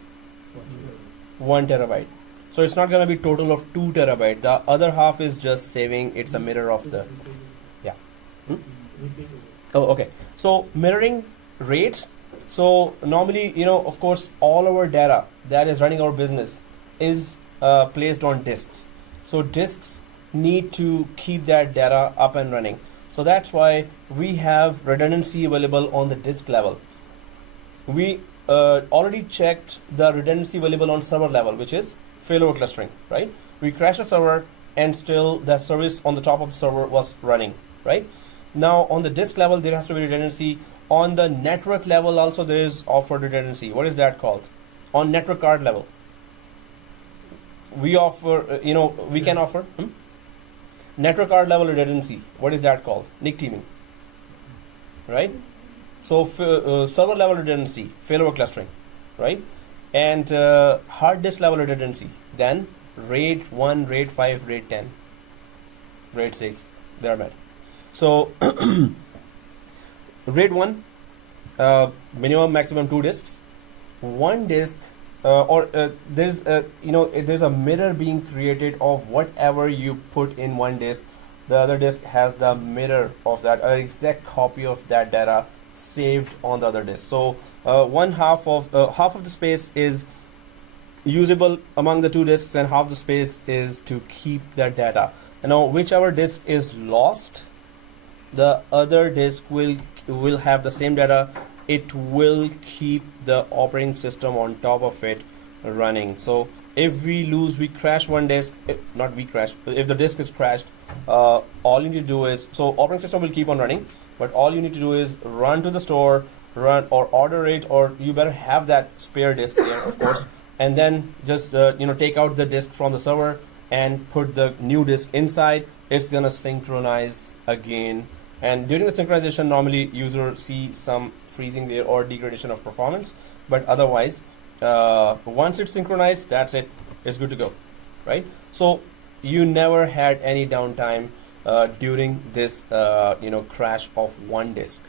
1 terabyte. So it's not going to be total of 2 terabyte. The other half is just saving. It's a mirror of the. Yeah. Oh, okay. So mirroring rate. So normally, of course, all our data that is running our business is placed on disks. So disks need to keep that data up and running. So that's why we have redundancy available on the disk level. We already checked the redundancy available on server level, which is failover clustering, right? We crash a server and still that service on the top of the server was running, right? Now on the disk level, there has to be redundancy. On the network level also there is offered redundancy. What is that called? On network card level, we offer, we can offer network card level redundancy. What is that called? NIC teaming, right? So server level redundancy, failover clustering, right? And hard disk level redundancy. Then RAID 1, RAID 5, RAID 10, RAID 6, they are met. So RAID 1, minimum maximum 2 disks. One disk, there's a mirror being created of whatever you put in one disk. The other disk has the mirror of that, an exact copy of that data saved on the other disk. So half of the space is usable among the 2 disks, and half the space is to keep that data. Now whichever disk is lost, the other disk will have the same data. It will keep the operating system on top of it running. So if we crash one disk, not we crash, if the disk is crashed, all you need to do is, so operating system will keep on running, but all you need to do is run to the store, run or order it, or you better have that spare disk there, of course, and then just take out the disk from the server and put the new disk inside. It's gonna synchronize again, and during the synchronization, normally user see some freezing there or degradation of performance, but otherwise, once it's synchronized, that's it. It's good to go, right? So you never had any downtime during this crash of one disk,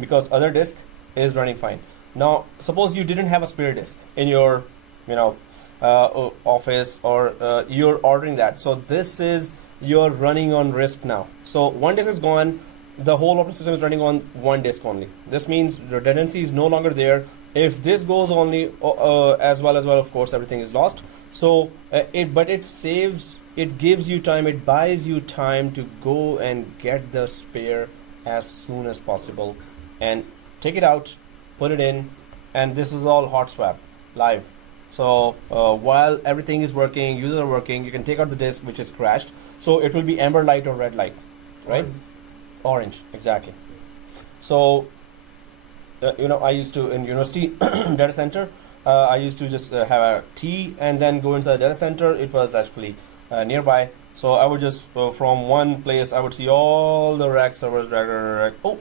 because other disk is running fine. Now, suppose you didn't have a spare disk in your office, or you're ordering that. So this is, you're running on risk now. So one disk is gone. The whole operating system is running on one disk only. This means redundancy is no longer there. If this goes only as well, of course, everything is lost. So it saves, it gives you time, it buys you time to go and get the spare as soon as possible and take it out, put it in, and this is all hot swap live. So while everything is working, users are working, you can take out the disk which is crashed. So it will be amber light or red light, right? Orange, exactly. So I used to, in university data center, I used to just have a tea and then go inside the data center. It was actually nearby, so I would just from one place I would see all the rack servers, oh,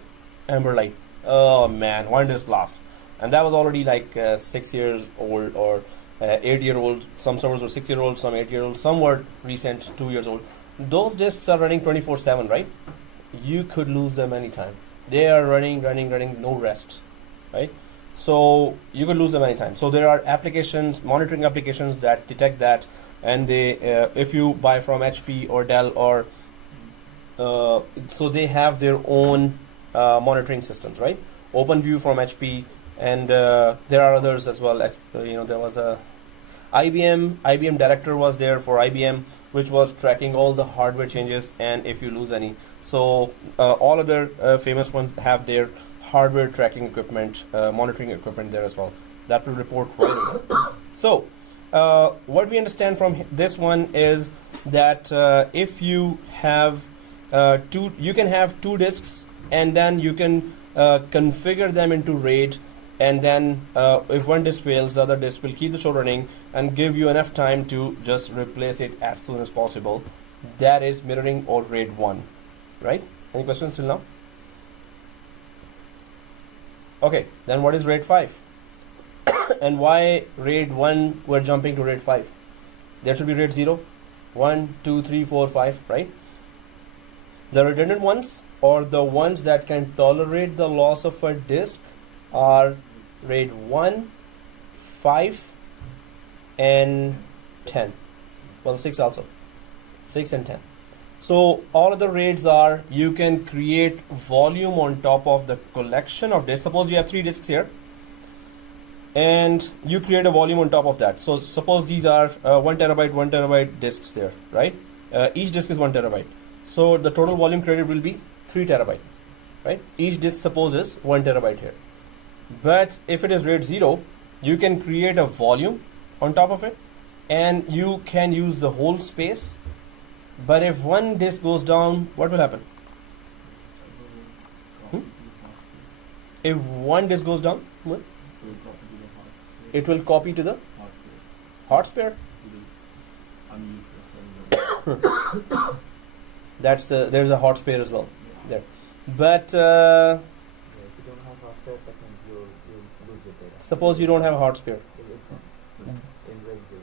amber light, oh man, one disk lost. And that was already like 6 years old or 8-year-old. Some servers were 6-year-old, some 8-year-old, some were recent 2 years old. Those disks are running 24/7, right? You could lose them anytime. They are running, no rest, right? So you could lose them anytime. So there are applications, monitoring applications that detect that, and they, if you buy from HP or Dell or, so they have their own monitoring systems, right? OpenView from HP, and there are others as well. There was a IBM Director was there for IBM, which was tracking all the hardware changes and if you lose any. So all other famous ones have their hardware tracking equipment, monitoring equipment there as well. That will report right away. So what we understand from this one is that if you have you can have two disks, and then you can configure them into RAID, and then if one disk fails, the other disk will keep the show running and give you enough time to just replace it as soon as possible. That is mirroring or RAID 1. Right? Any questions till now? Okay, then what is RAID 5? And why RAID 1 we're jumping to RAID 5? There should be RAID 0, 1, 2, 3, 4, 5, right? The redundant ones, or the ones that can tolerate the loss of a disk, are RAID 1, 5, and 10. Well, 6 also. 6 and 10. So all of the RAIDs are, you can create volume on top of the collection of disks. Suppose you have 3 disks here, and you create a volume on top of that. So suppose these are 1 terabyte disks there, right? Each disk is 1 terabyte. So the total volume created will be 3 terabyte, right? Each disk suppose is 1 terabyte here. But if it is RAID 0, you can create a volume on top of it, and you can use the whole space. But if one disk goes down, what will happen? If one disk goes down, what? It will copy to the hot spare. There's a hot spare as well there. But if you don't have hot spare, that means you lose your data. suppose you don't have a hot spare. In RAID 0.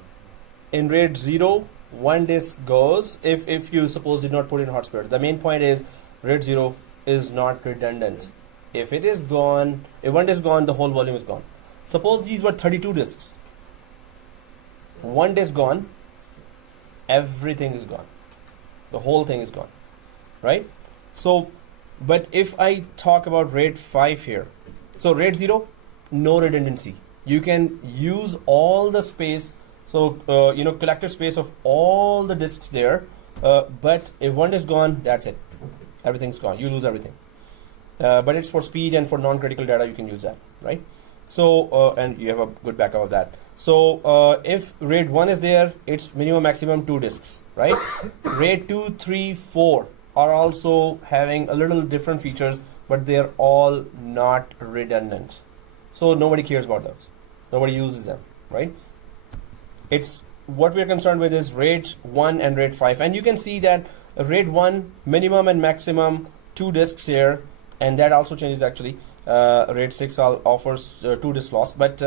In RAID 0, one disk goes, if you suppose did not put in hot spare. The main point is RAID 0 is not redundant. If it is gone, if one disk is gone, the whole volume is gone. Suppose these were 32 disks. One disk gone, everything is gone. The whole thing is gone, right? So, but if I talk about RAID 5 here, so RAID 0, no redundancy. You can use all the space, so collective space of all the disks there. But if one is gone, that's it. Everything's gone. You lose everything. But it's for speed and for non-critical data. You can use that, right? So and you have a good backup of that. So if RAID 1 is there, it's minimum maximum 2 disks, right? RAID 2, 3, 4 are also having a little different features, but they're all not redundant. So nobody cares about those. Nobody uses them, right? It's what we're concerned with is RAID 1 and RAID 5. And you can see that RAID 1 minimum and maximum 2 disks here, and that also changes actually. RAID 6 offers 2 disk loss, but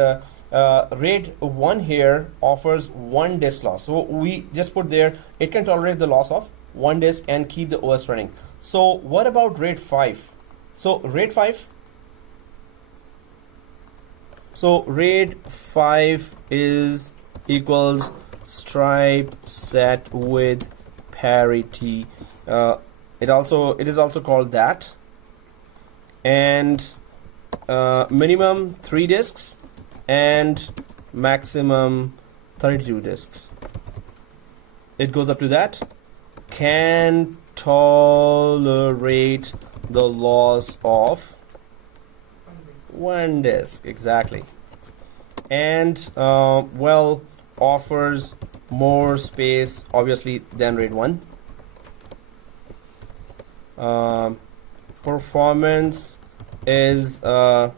RAID 1 here offers 1 disk loss. So we just put there, it can tolerate the loss of 1 disk and keep the OS running. So what about RAID 5? So RAID 5 is equals stripe set with parity. It is also called that, and minimum 3 disks and maximum 32 disks. It goes up to that. Can tolerate the loss of 1 disk, exactly. And well, offers more space obviously than RAID 1. Performance is a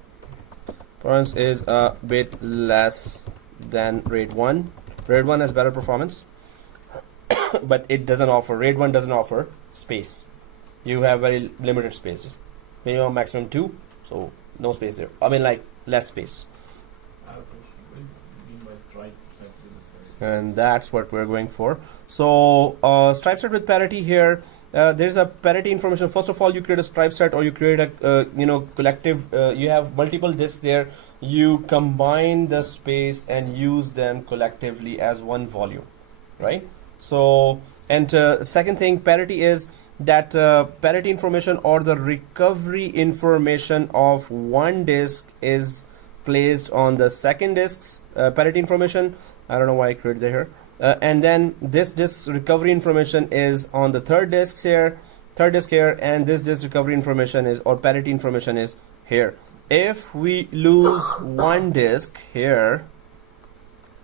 bit less than RAID 1. RAID 1 has better performance, but it doesn't offer, RAID 1 doesn't offer space. You have very limited space, just minimum maximum 2, so no space there. I mean, like, less space. And that's what we're going for. So stripe set with parity here. There's a parity information. First of all, you create a stripe set, or you create a collective. You have multiple disks there. You combine the space and use them collectively as one volume, right? So, and second thing, parity is that parity information or the recovery information of 1 disk is placed on the second disk's parity information. I don't know why I created that here. And then this disk recovery information is on the third disk here, and this disk recovery information is, or parity information is here. If we lose 1 disk here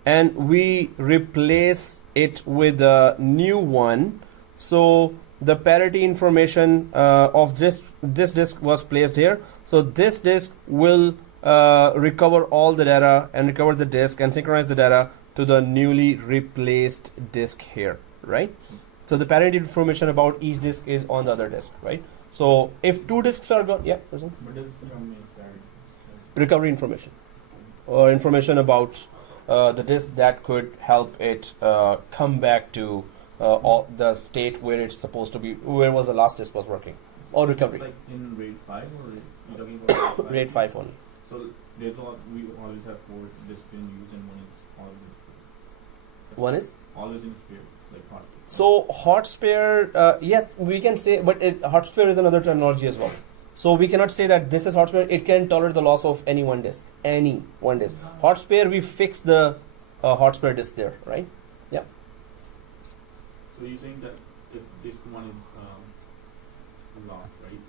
and we replace it with a new one, so the parity information of this disk was placed here, so this disk will recover all the data and recover the disk and synchronize the data to the newly replaced disk here, right? So the parity information about each disk is on the other disk, right? So if 2 disks are gone, yeah, person? Recovery information, or information about the disk that could help it come back to all the state where it's supposed to be, where was the last disk was working, or recovery. Like in RAID 5, or you're talking about RAID 5 only. So we always have 4 disks in use, and one is always in spare, like hot spare. So hot spare, yes, we can say, but hot spare is another terminology as well. So we cannot say that this is hot spare. It can tolerate the loss of any 1 disk, any 1 disk. Hot spare, we fix the hot spare disk there, right? Yeah. So you're saying that if disk 1 is lost, right?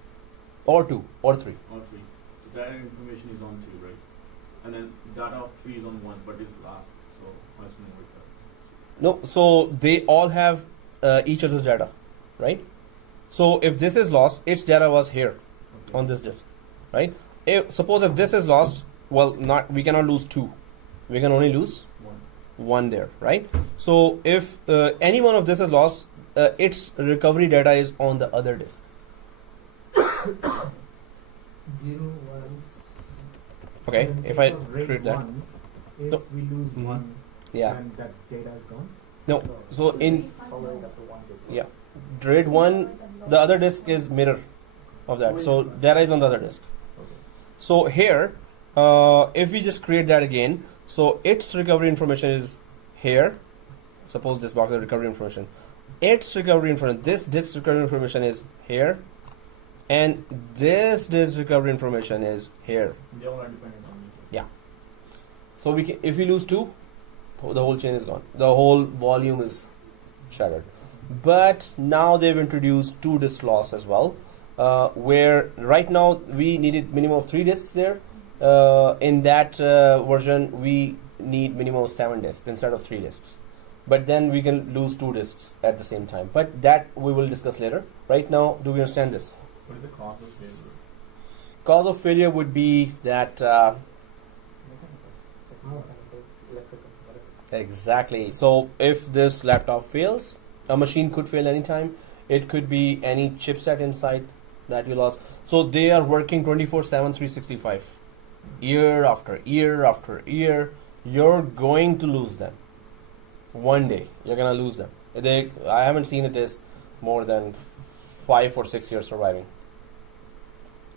Or 2, or 3. Or 3. So that information is on 2, right? And then data of 3 is on 1, but it's lost. So what's more with that? No, so they all have each other's data, right? So if this is lost, its data was here on this disk, right? Suppose if this is lost, well, we cannot lose 2. We can only lose 1 there, right? So if any one of this is lost, its recovery data is on the other disk. 0, 1. Okay, So if I in case of RAID create that. 1, if No. we lose 1, Yeah. then that data is gone. No. So in Tolerate up to 1 disk. Yeah. RAID 1, the other disk is mirror of that. So data is on the other disk. So here, if we just create that again, so its recovery information is here. Suppose this box is recovery information. Its recovery information, this disk recovery information is here, and this disk recovery information is here. They all are dependent on each other. So we can, if we lose 2, the whole chain is gone. The whole volume is shattered. But now they've introduced 2 disk loss as well, where right now we needed minimum of 3 disks there. In that version, we need minimum of 7 disks instead of 3 disks. But then we can lose 2 disks at the same time. But that we will discuss later. Right now, do we understand this? What is the cause of failure? Cause of failure would be that Electrical, whatever. exactly. So if this laptop fails, a machine could fail anytime. It could be any chipset inside that you lost. So they are working 24/7, 365, year after year after year. You're going to lose them. One day you're gonna lose them. I haven't seen a disk more than 5 or 6 years surviving.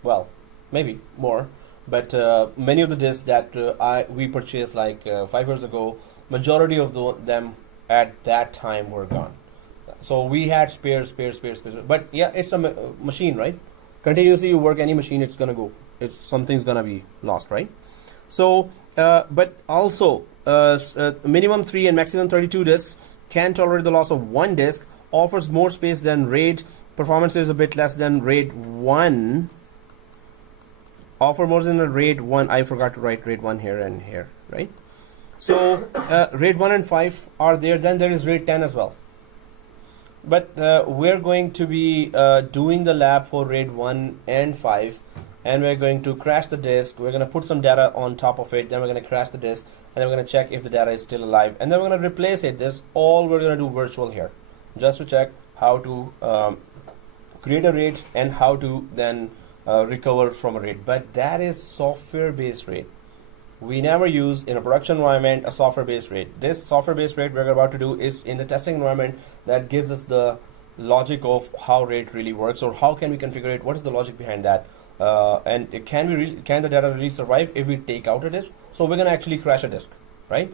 Well, maybe more, but many of the disks that we purchased like 5 years ago, majority of them at that time were gone. So we had spares. But yeah, it's a machine, right? Continuously you work any machine, it's gonna go. Something's gonna be lost, right? So, but also minimum 3 and maximum 32 disks can tolerate the loss of 1 disk. Offers more space than RAID. Performance is a bit less than RAID 1. Offer more than a RAID 1. I forgot to write RAID 1 here and here, right? So RAID 1 and 5 are there. Then there is RAID 10 as well. But we're going to be doing the lab for RAID 1 and 5, and we're going to crash the disk. We're going to put some data on top of it. Then we're going to crash the disk, and then we're going to check if the data is still alive. And then we're going to replace it. That's all we're going to do virtual here, just to check how to create a RAID and how to then recover from a RAID. But that is software-based RAID. We never use in a production environment a software-based RAID. This software-based RAID we're about to do is in the testing environment that gives us the logic of how RAID really works, or how can we configure it, what is the logic behind that, and can the data really survive if we take out a disk? So we're going to actually crash a disk, right?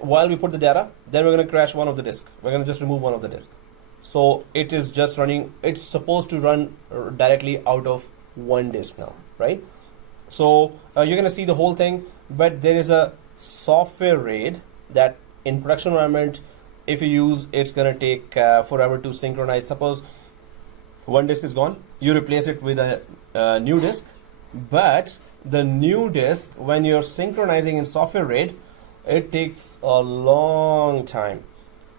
While we put the data, then we're going to crash one of the disk. We're going to just remove one of the disk. So it is just running, it's supposed to run directly out of one disk now, right? So you're going to see the whole thing, but there is a software RAID that in production environment, if you use, it's going to take forever to synchronize. Suppose one disk is gone, you replace it with a new disk, but the new disk, when you're synchronizing in software RAID, it takes a long time.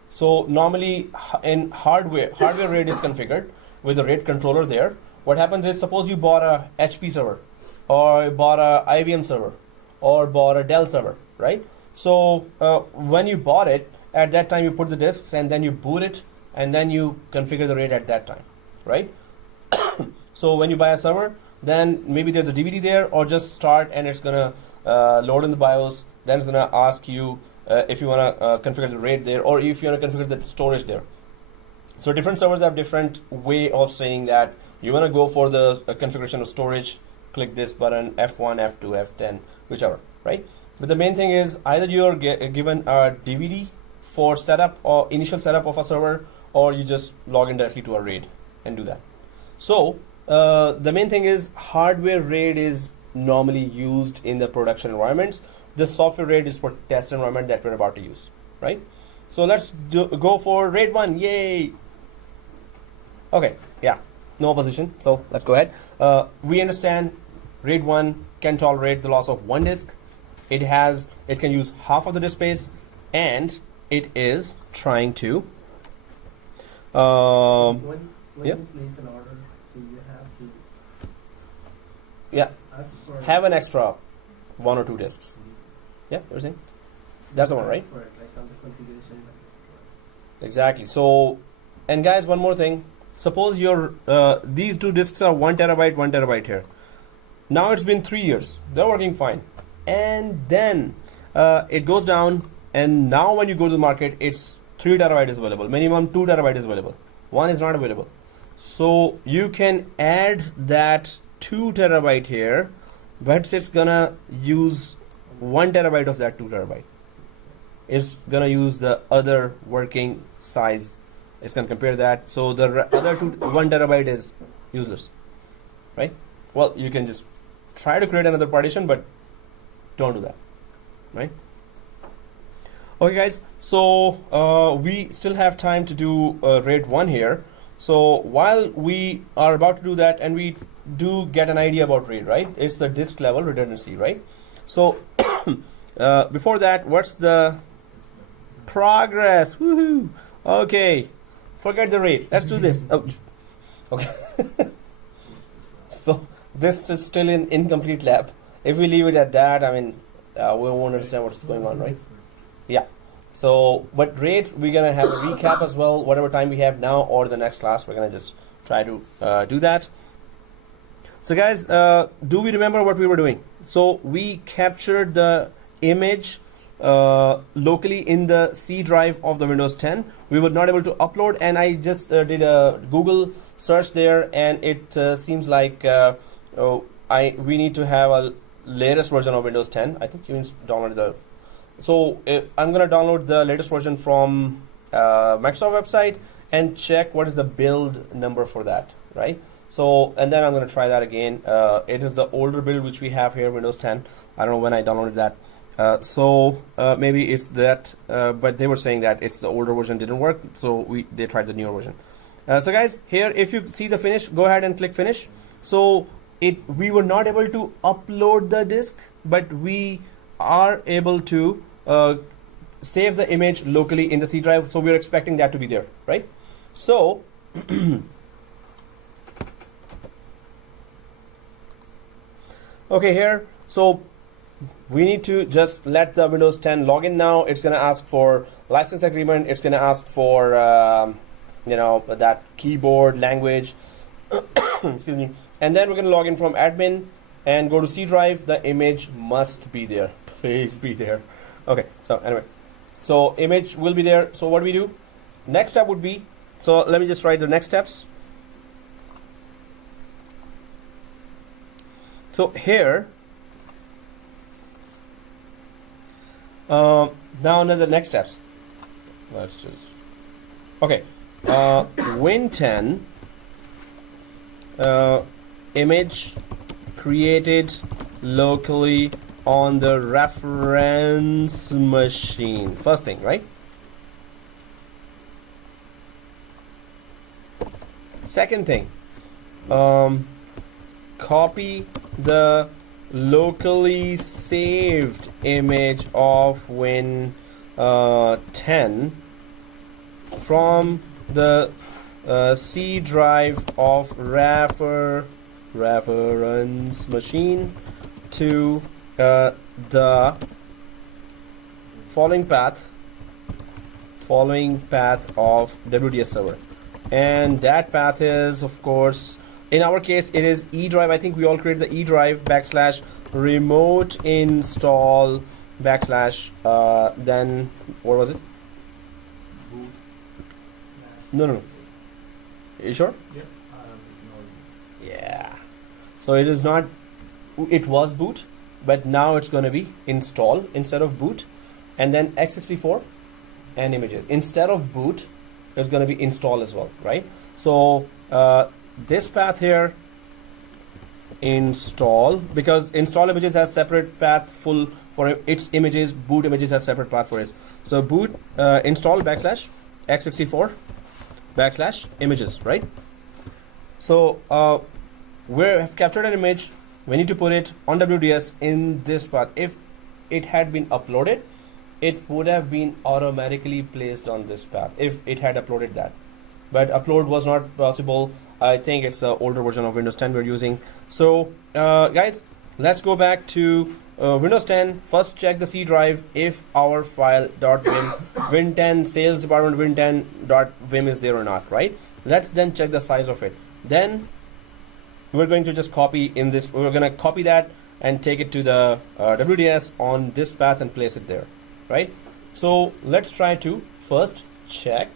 So normally in hardware RAID is configured with a RAID controller there. What happens is, suppose you bought a HP server, or bought a IBM server, or bought a Dell server, right? So when you bought it, at that time you put the disks and then you boot it and then you configure the RAID at that time, right? So when you buy a server, then maybe there's a DVD there, or just start and it's gonna load in the BIOS. Then it's gonna ask you if you wanna configure the RAID there, or if you wanna configure the storage there. So different servers have different way of saying that you wanna go for the configuration of storage. Click this button, F1, F2, F10, whichever, right? But the main thing is either you're given a DVD for setup or initial setup of a server, or you just log in directly to a RAID and do that. So the main thing is hardware RAID is normally used in the production environments. The software RAID is for test environment that we're about to use, right? So let's go for RAID 1, yay! Okay, yeah, no opposition, so let's go ahead. We understand RAID 1 can tolerate the loss of 1 disk. It can use half of the disk space, and it is trying to When yep. you place an order, so you have to Yeah. ask for have an extra 1 or 2 disks. Yeah, you're saying? That's the one, right? ask for it, like on the configuration. Exactly. So, and guys, one more thing. Suppose these 2 disks are 1 terabyte, 1 terabyte here. Now it's been 3 years. They're working fine. And then it goes down, and now when you go to the market, it's 3 terabyte is available. Minimum 2 terabyte is available. 1 is not available. So you can add that 2 terabyte here, but it's gonna use 1 terabyte of that 2 terabyte. It's gonna use the other working size. It's gonna compare that. So the other 1 terabyte is useless, right? Well, you can just try to create another partition, but don't do that, right? Okay, guys. So we still have time to do RAID 1 here. So while we are about to do that, and we do get an idea about RAID, right? It's a disk level redundancy, right? So Before that, what's the progress? Woohoo! Okay, forget the rate. Let's do this. Oh, okay. So this is still in incomplete lab. If we leave it at that, I mean, we won't understand what's going on, right? Yeah. So, but rate, we're gonna have a recap as well. Whatever time we have now or the next class, we're gonna just try to do that. So, guys, do we remember what we were doing? So we captured the image locally in the C drive of the Windows 10. We were not able to upload, and I just did a Google search there, and it seems like we need to have a latest version of Windows 10. I think you downloaded the. So I'm gonna download the latest version from Microsoft website and check what is the build number for that, right? So, and then I'm gonna try that again. It is the older build which we have here, Windows 10. I don't know when I downloaded that. So maybe it's that, but they were saying that it's the older version didn't work, so they tried the newer version. So guys, here if you see the finish, go ahead and click finish. So we were not able to upload the disk, but we are able to save the image locally in the C drive. So we're expecting that to be there, right? So okay, here, so we need to just let the Windows 10 login now. It's going to ask for license agreement. It's going to ask for that keyboard language. Excuse me. And then we're going to log in from admin and go to C drive. The image must be there. Please be there. Okay, so anyway, so image will be there. So what do we do? Next step would be, so let me just write the next steps. So here, now another next steps. Let's just, okay, Win10 image created locally on the reference machine. First thing, right? Second thing, copy the locally saved image of Win10 from the C drive of reference machine to the following path of WDS server, and that path is, of course, in our case it is E drive. I think we all created the E drive / remote install / then what was it? No. Are you sure? Yeah. So it is not. It was boot, but now it's going to be install instead of boot, and then x64 and images instead of boot. It's going to be install as well, right? So this path here, install, because install images has separate path full for its images. Boot images has separate path for it. So boot install / x64 / images, right? So we have captured an image. We need to put it on WDS in this path. If it had been uploaded, it would have been automatically placed on this path if it had uploaded that. But upload was not possible. I think it's an older version of Windows 10 we're using. So guys, let's go back to Windows 10. First check the C drive if our file .vim win10 sales department win10.vim is there or not, right? Let's then check the size of it. Then we're going to just copy in this. We're going to copy that and take it to the WDS on this path and place it there, right? So let's try to first check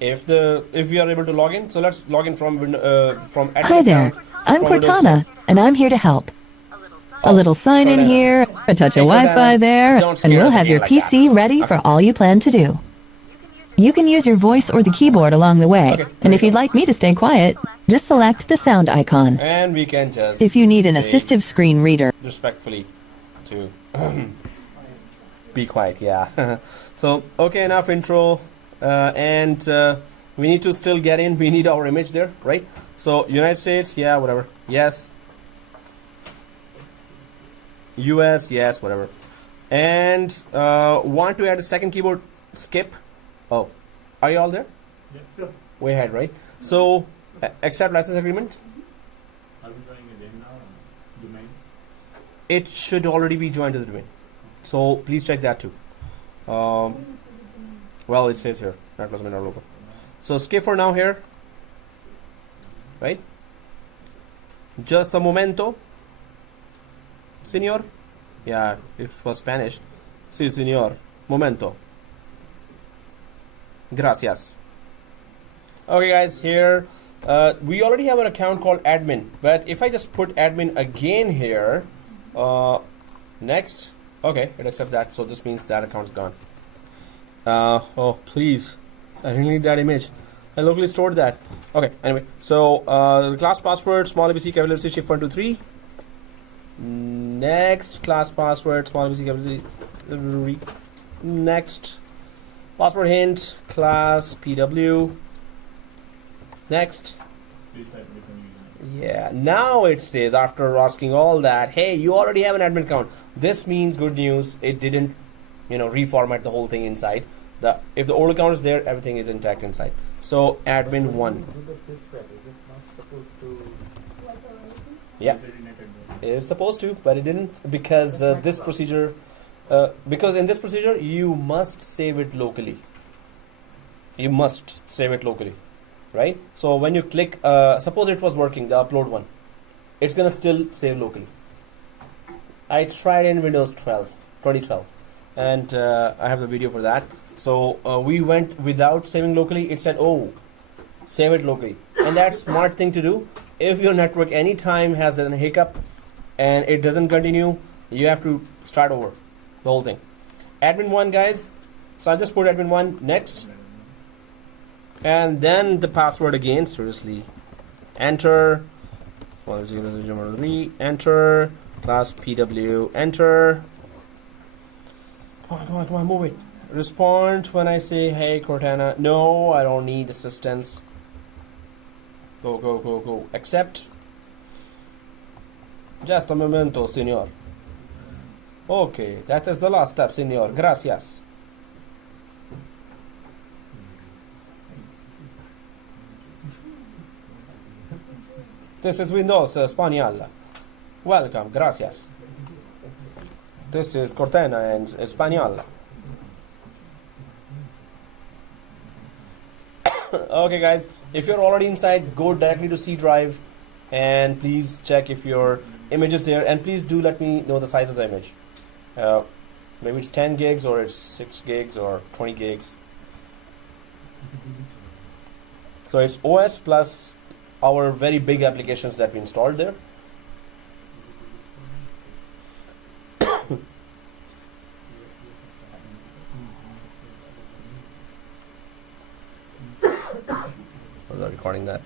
if we are able to log in. So let's log in from admin. Hi there, I'm Cortana, and I'm here to help. A little sign in here, a touch of Wi-Fi there, and we'll have your PC ready for all you plan to do. You can use your voice or the keyboard along the way, and if you'd like me to stay quiet, just select the sound icon. And we can just, if you need an assistive screen reader, respectfully to be quiet, yeah. So okay, enough intro, and we need to still get in. We need our image there, right? So United States, yeah, whatever. Yes. US, yes, whatever. and want to add a second keyboard, skip. Oh, are you all there? Yeah, sure. Way ahead, right? So accept license agreement. Are we joining again now? Domain? It should already be joined to the domain, so please check that too. Well, it says here network domain all over. So skip for now here, right? Just a momento, señor. Yeah, it was Spanish. Sí, señor. Momento. Gracias. Okay, guys, here we already have an account called admin, but if I just put admin again here, next, okay, it accepts that, so this means that account's gone. Oh, please, I really need that image. I locally stored that. Okay, anyway, so the class password, small abc, capital ABC, shift 1, 2, 3. Next, class password, small abc, capital ABC. Next, password hint, class PW. Next. Please type different username. Yeah, now it says, after asking all that, hey, you already have an admin account. This means good news. It didn't, reformat the whole thing inside. If the old account is there, everything is intact inside. So admin 1. Do the Sysprep, is it not supposed to? Like everything? Yeah, Designated mode. it is supposed to, but it didn't, because this procedure. Because in this procedure, you must save it locally. You must save it locally, right? So when you click, suppose it was working, the upload one, it's gonna still save locally. I tried in Windows 2012, and I have the video for that. So we went without saving locally. It said, "Oh, save it locally," and that's smart thing to do. If your network anytime has a hiccup and it doesn't continue, you have to start over the whole thing. Admin 1, guys. So I just put admin 1 next, and then the password again. Seriously, enter. 10003. Enter. Class PW. Enter. Come on, move it. Respond when I say, "Hey, Cortana." No, I don't need assistance. Go. Accept. Just a momento, señor. Okay, that is the last step, señor. Gracias. This is Windows Español. Welcome, gracias. This is Cortana and Español. Okay, guys, if you're already inside, go directly to C drive and please check if your image is there, and please do let me know the size of the image. Maybe it's 10 gigs or it's 6 gigs or 20 gigs. So it's OS plus our very big applications that we installed there. Was I recording that?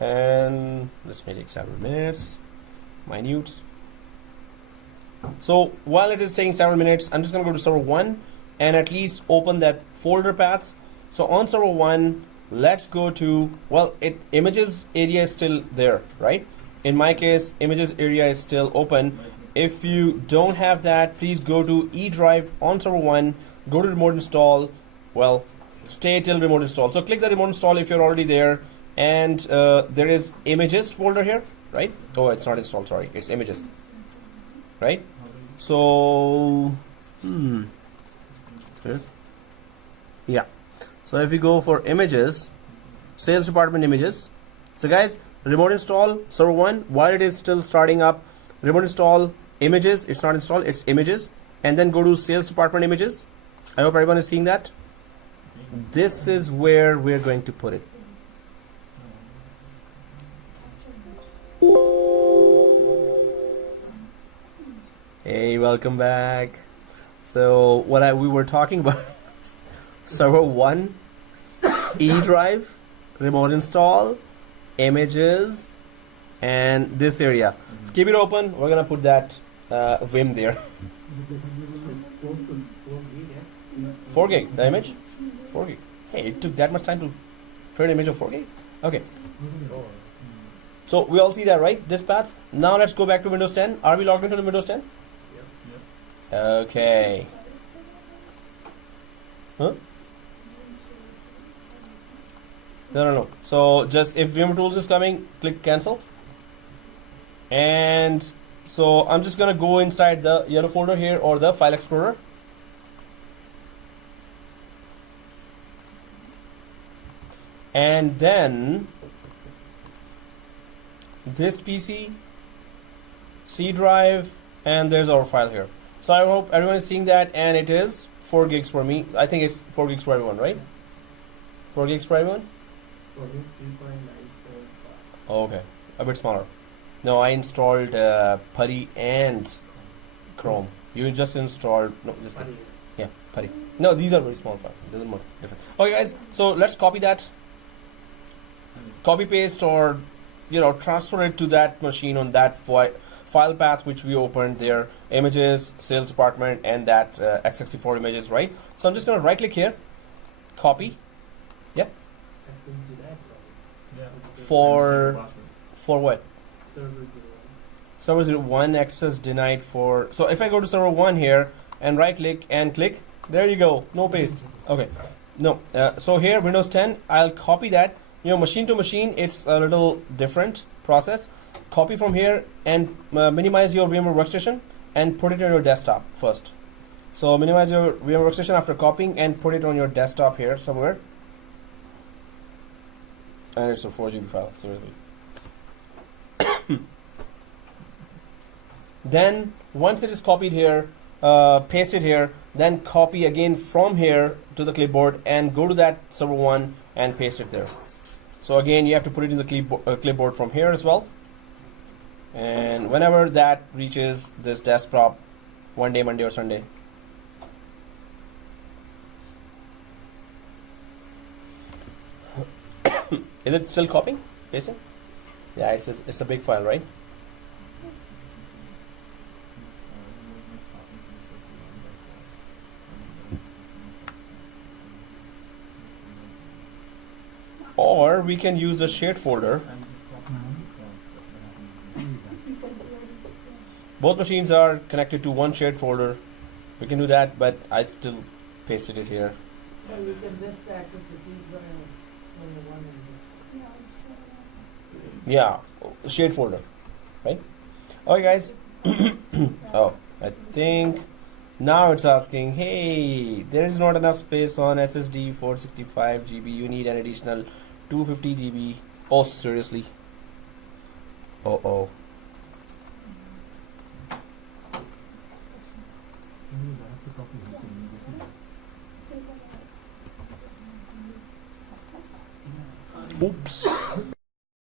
And this may take several minutes. Minutes. So while it is taking several minutes, I'm just going to go to server 1 and at least open that folder path. So on server 1, let's go to, well, images area is still there, right? In my case, images area is still open. If you don't have that, please go to E drive on server 1, go to remote install. Well, stay till remote install. So click the remote install if you're already there. And there is images folder here, right? Oh, it's not installed, sorry. It's images, right? So, yes. Yeah. So if we go for images, sales department images. So guys, remote install server 1, while it is still starting up, remote install images, it's not installed, it's images. And then go to sales department images. I hope everyone is seeing that. This is where we're going to put it. Hey, welcome back. So what we were talking about, server 1, E drive, remote install, images, and this area. Keep it open. We're gonna put that Vim there. 4 gig, the image? 4 gig. Hey, it took that much time to create an image of 4 gig? Okay. So we all see that, right? This path. Now let's go back to Windows 10. Are we logged into the Windows 10? Yep. Okay. Huh? No. So just if VMware Tools is coming, click cancel. And so I'm just gonna go inside the yellow folder here or the file explorer. And then this PC, C drive, and there's our file here. So I hope everyone is seeing that, and it is 4 gigs for me. I think it's 4 gigs for everyone, right? 4 gigs for everyone? Okay, a bit smaller. No, I installed Putty and Chrome. You just installed Putty. No, these are very small files. Doesn't matter. Different. Okay, guys. So let's copy that. Copy paste or transfer it to that machine on that file path which we opened there. Images, sales department, and that x64 images, right? So I'm just gonna right click here, copy. Yeah. For what? Server 01 access denied for. So if I go to server 1 here and right click and click, there you go. No paste. Okay. No. So here Windows 10, I'll copy that. Machine to machine, it's a little different process. Copy from here and minimize your VMware workstation and put it on your desktop first. So minimize your VMware workstation after copying and put it on your desktop here somewhere. And it's a 4 GB file, seriously. Then once it is copied here, paste it here, then copy again from here to the clipboard and go to that server 1 and paste it there. So again, you have to put it in the clipboard from here as well. And whenever that reaches this desktop, one day, Monday or Sunday. Is it still copying? Pasting? Yeah, it's a big file, right? Or we can use the shared folder. Both machines are connected to one shared folder. We can do that, but I still pasted it here. And we can just access the C drive from the one and Yeah, shared folder, right? Okay, guys. Oh, I think now it's asking, hey, there is not enough space on SSD 465 GB. You need an additional 250 GB. Oh, seriously? Oh. Oops.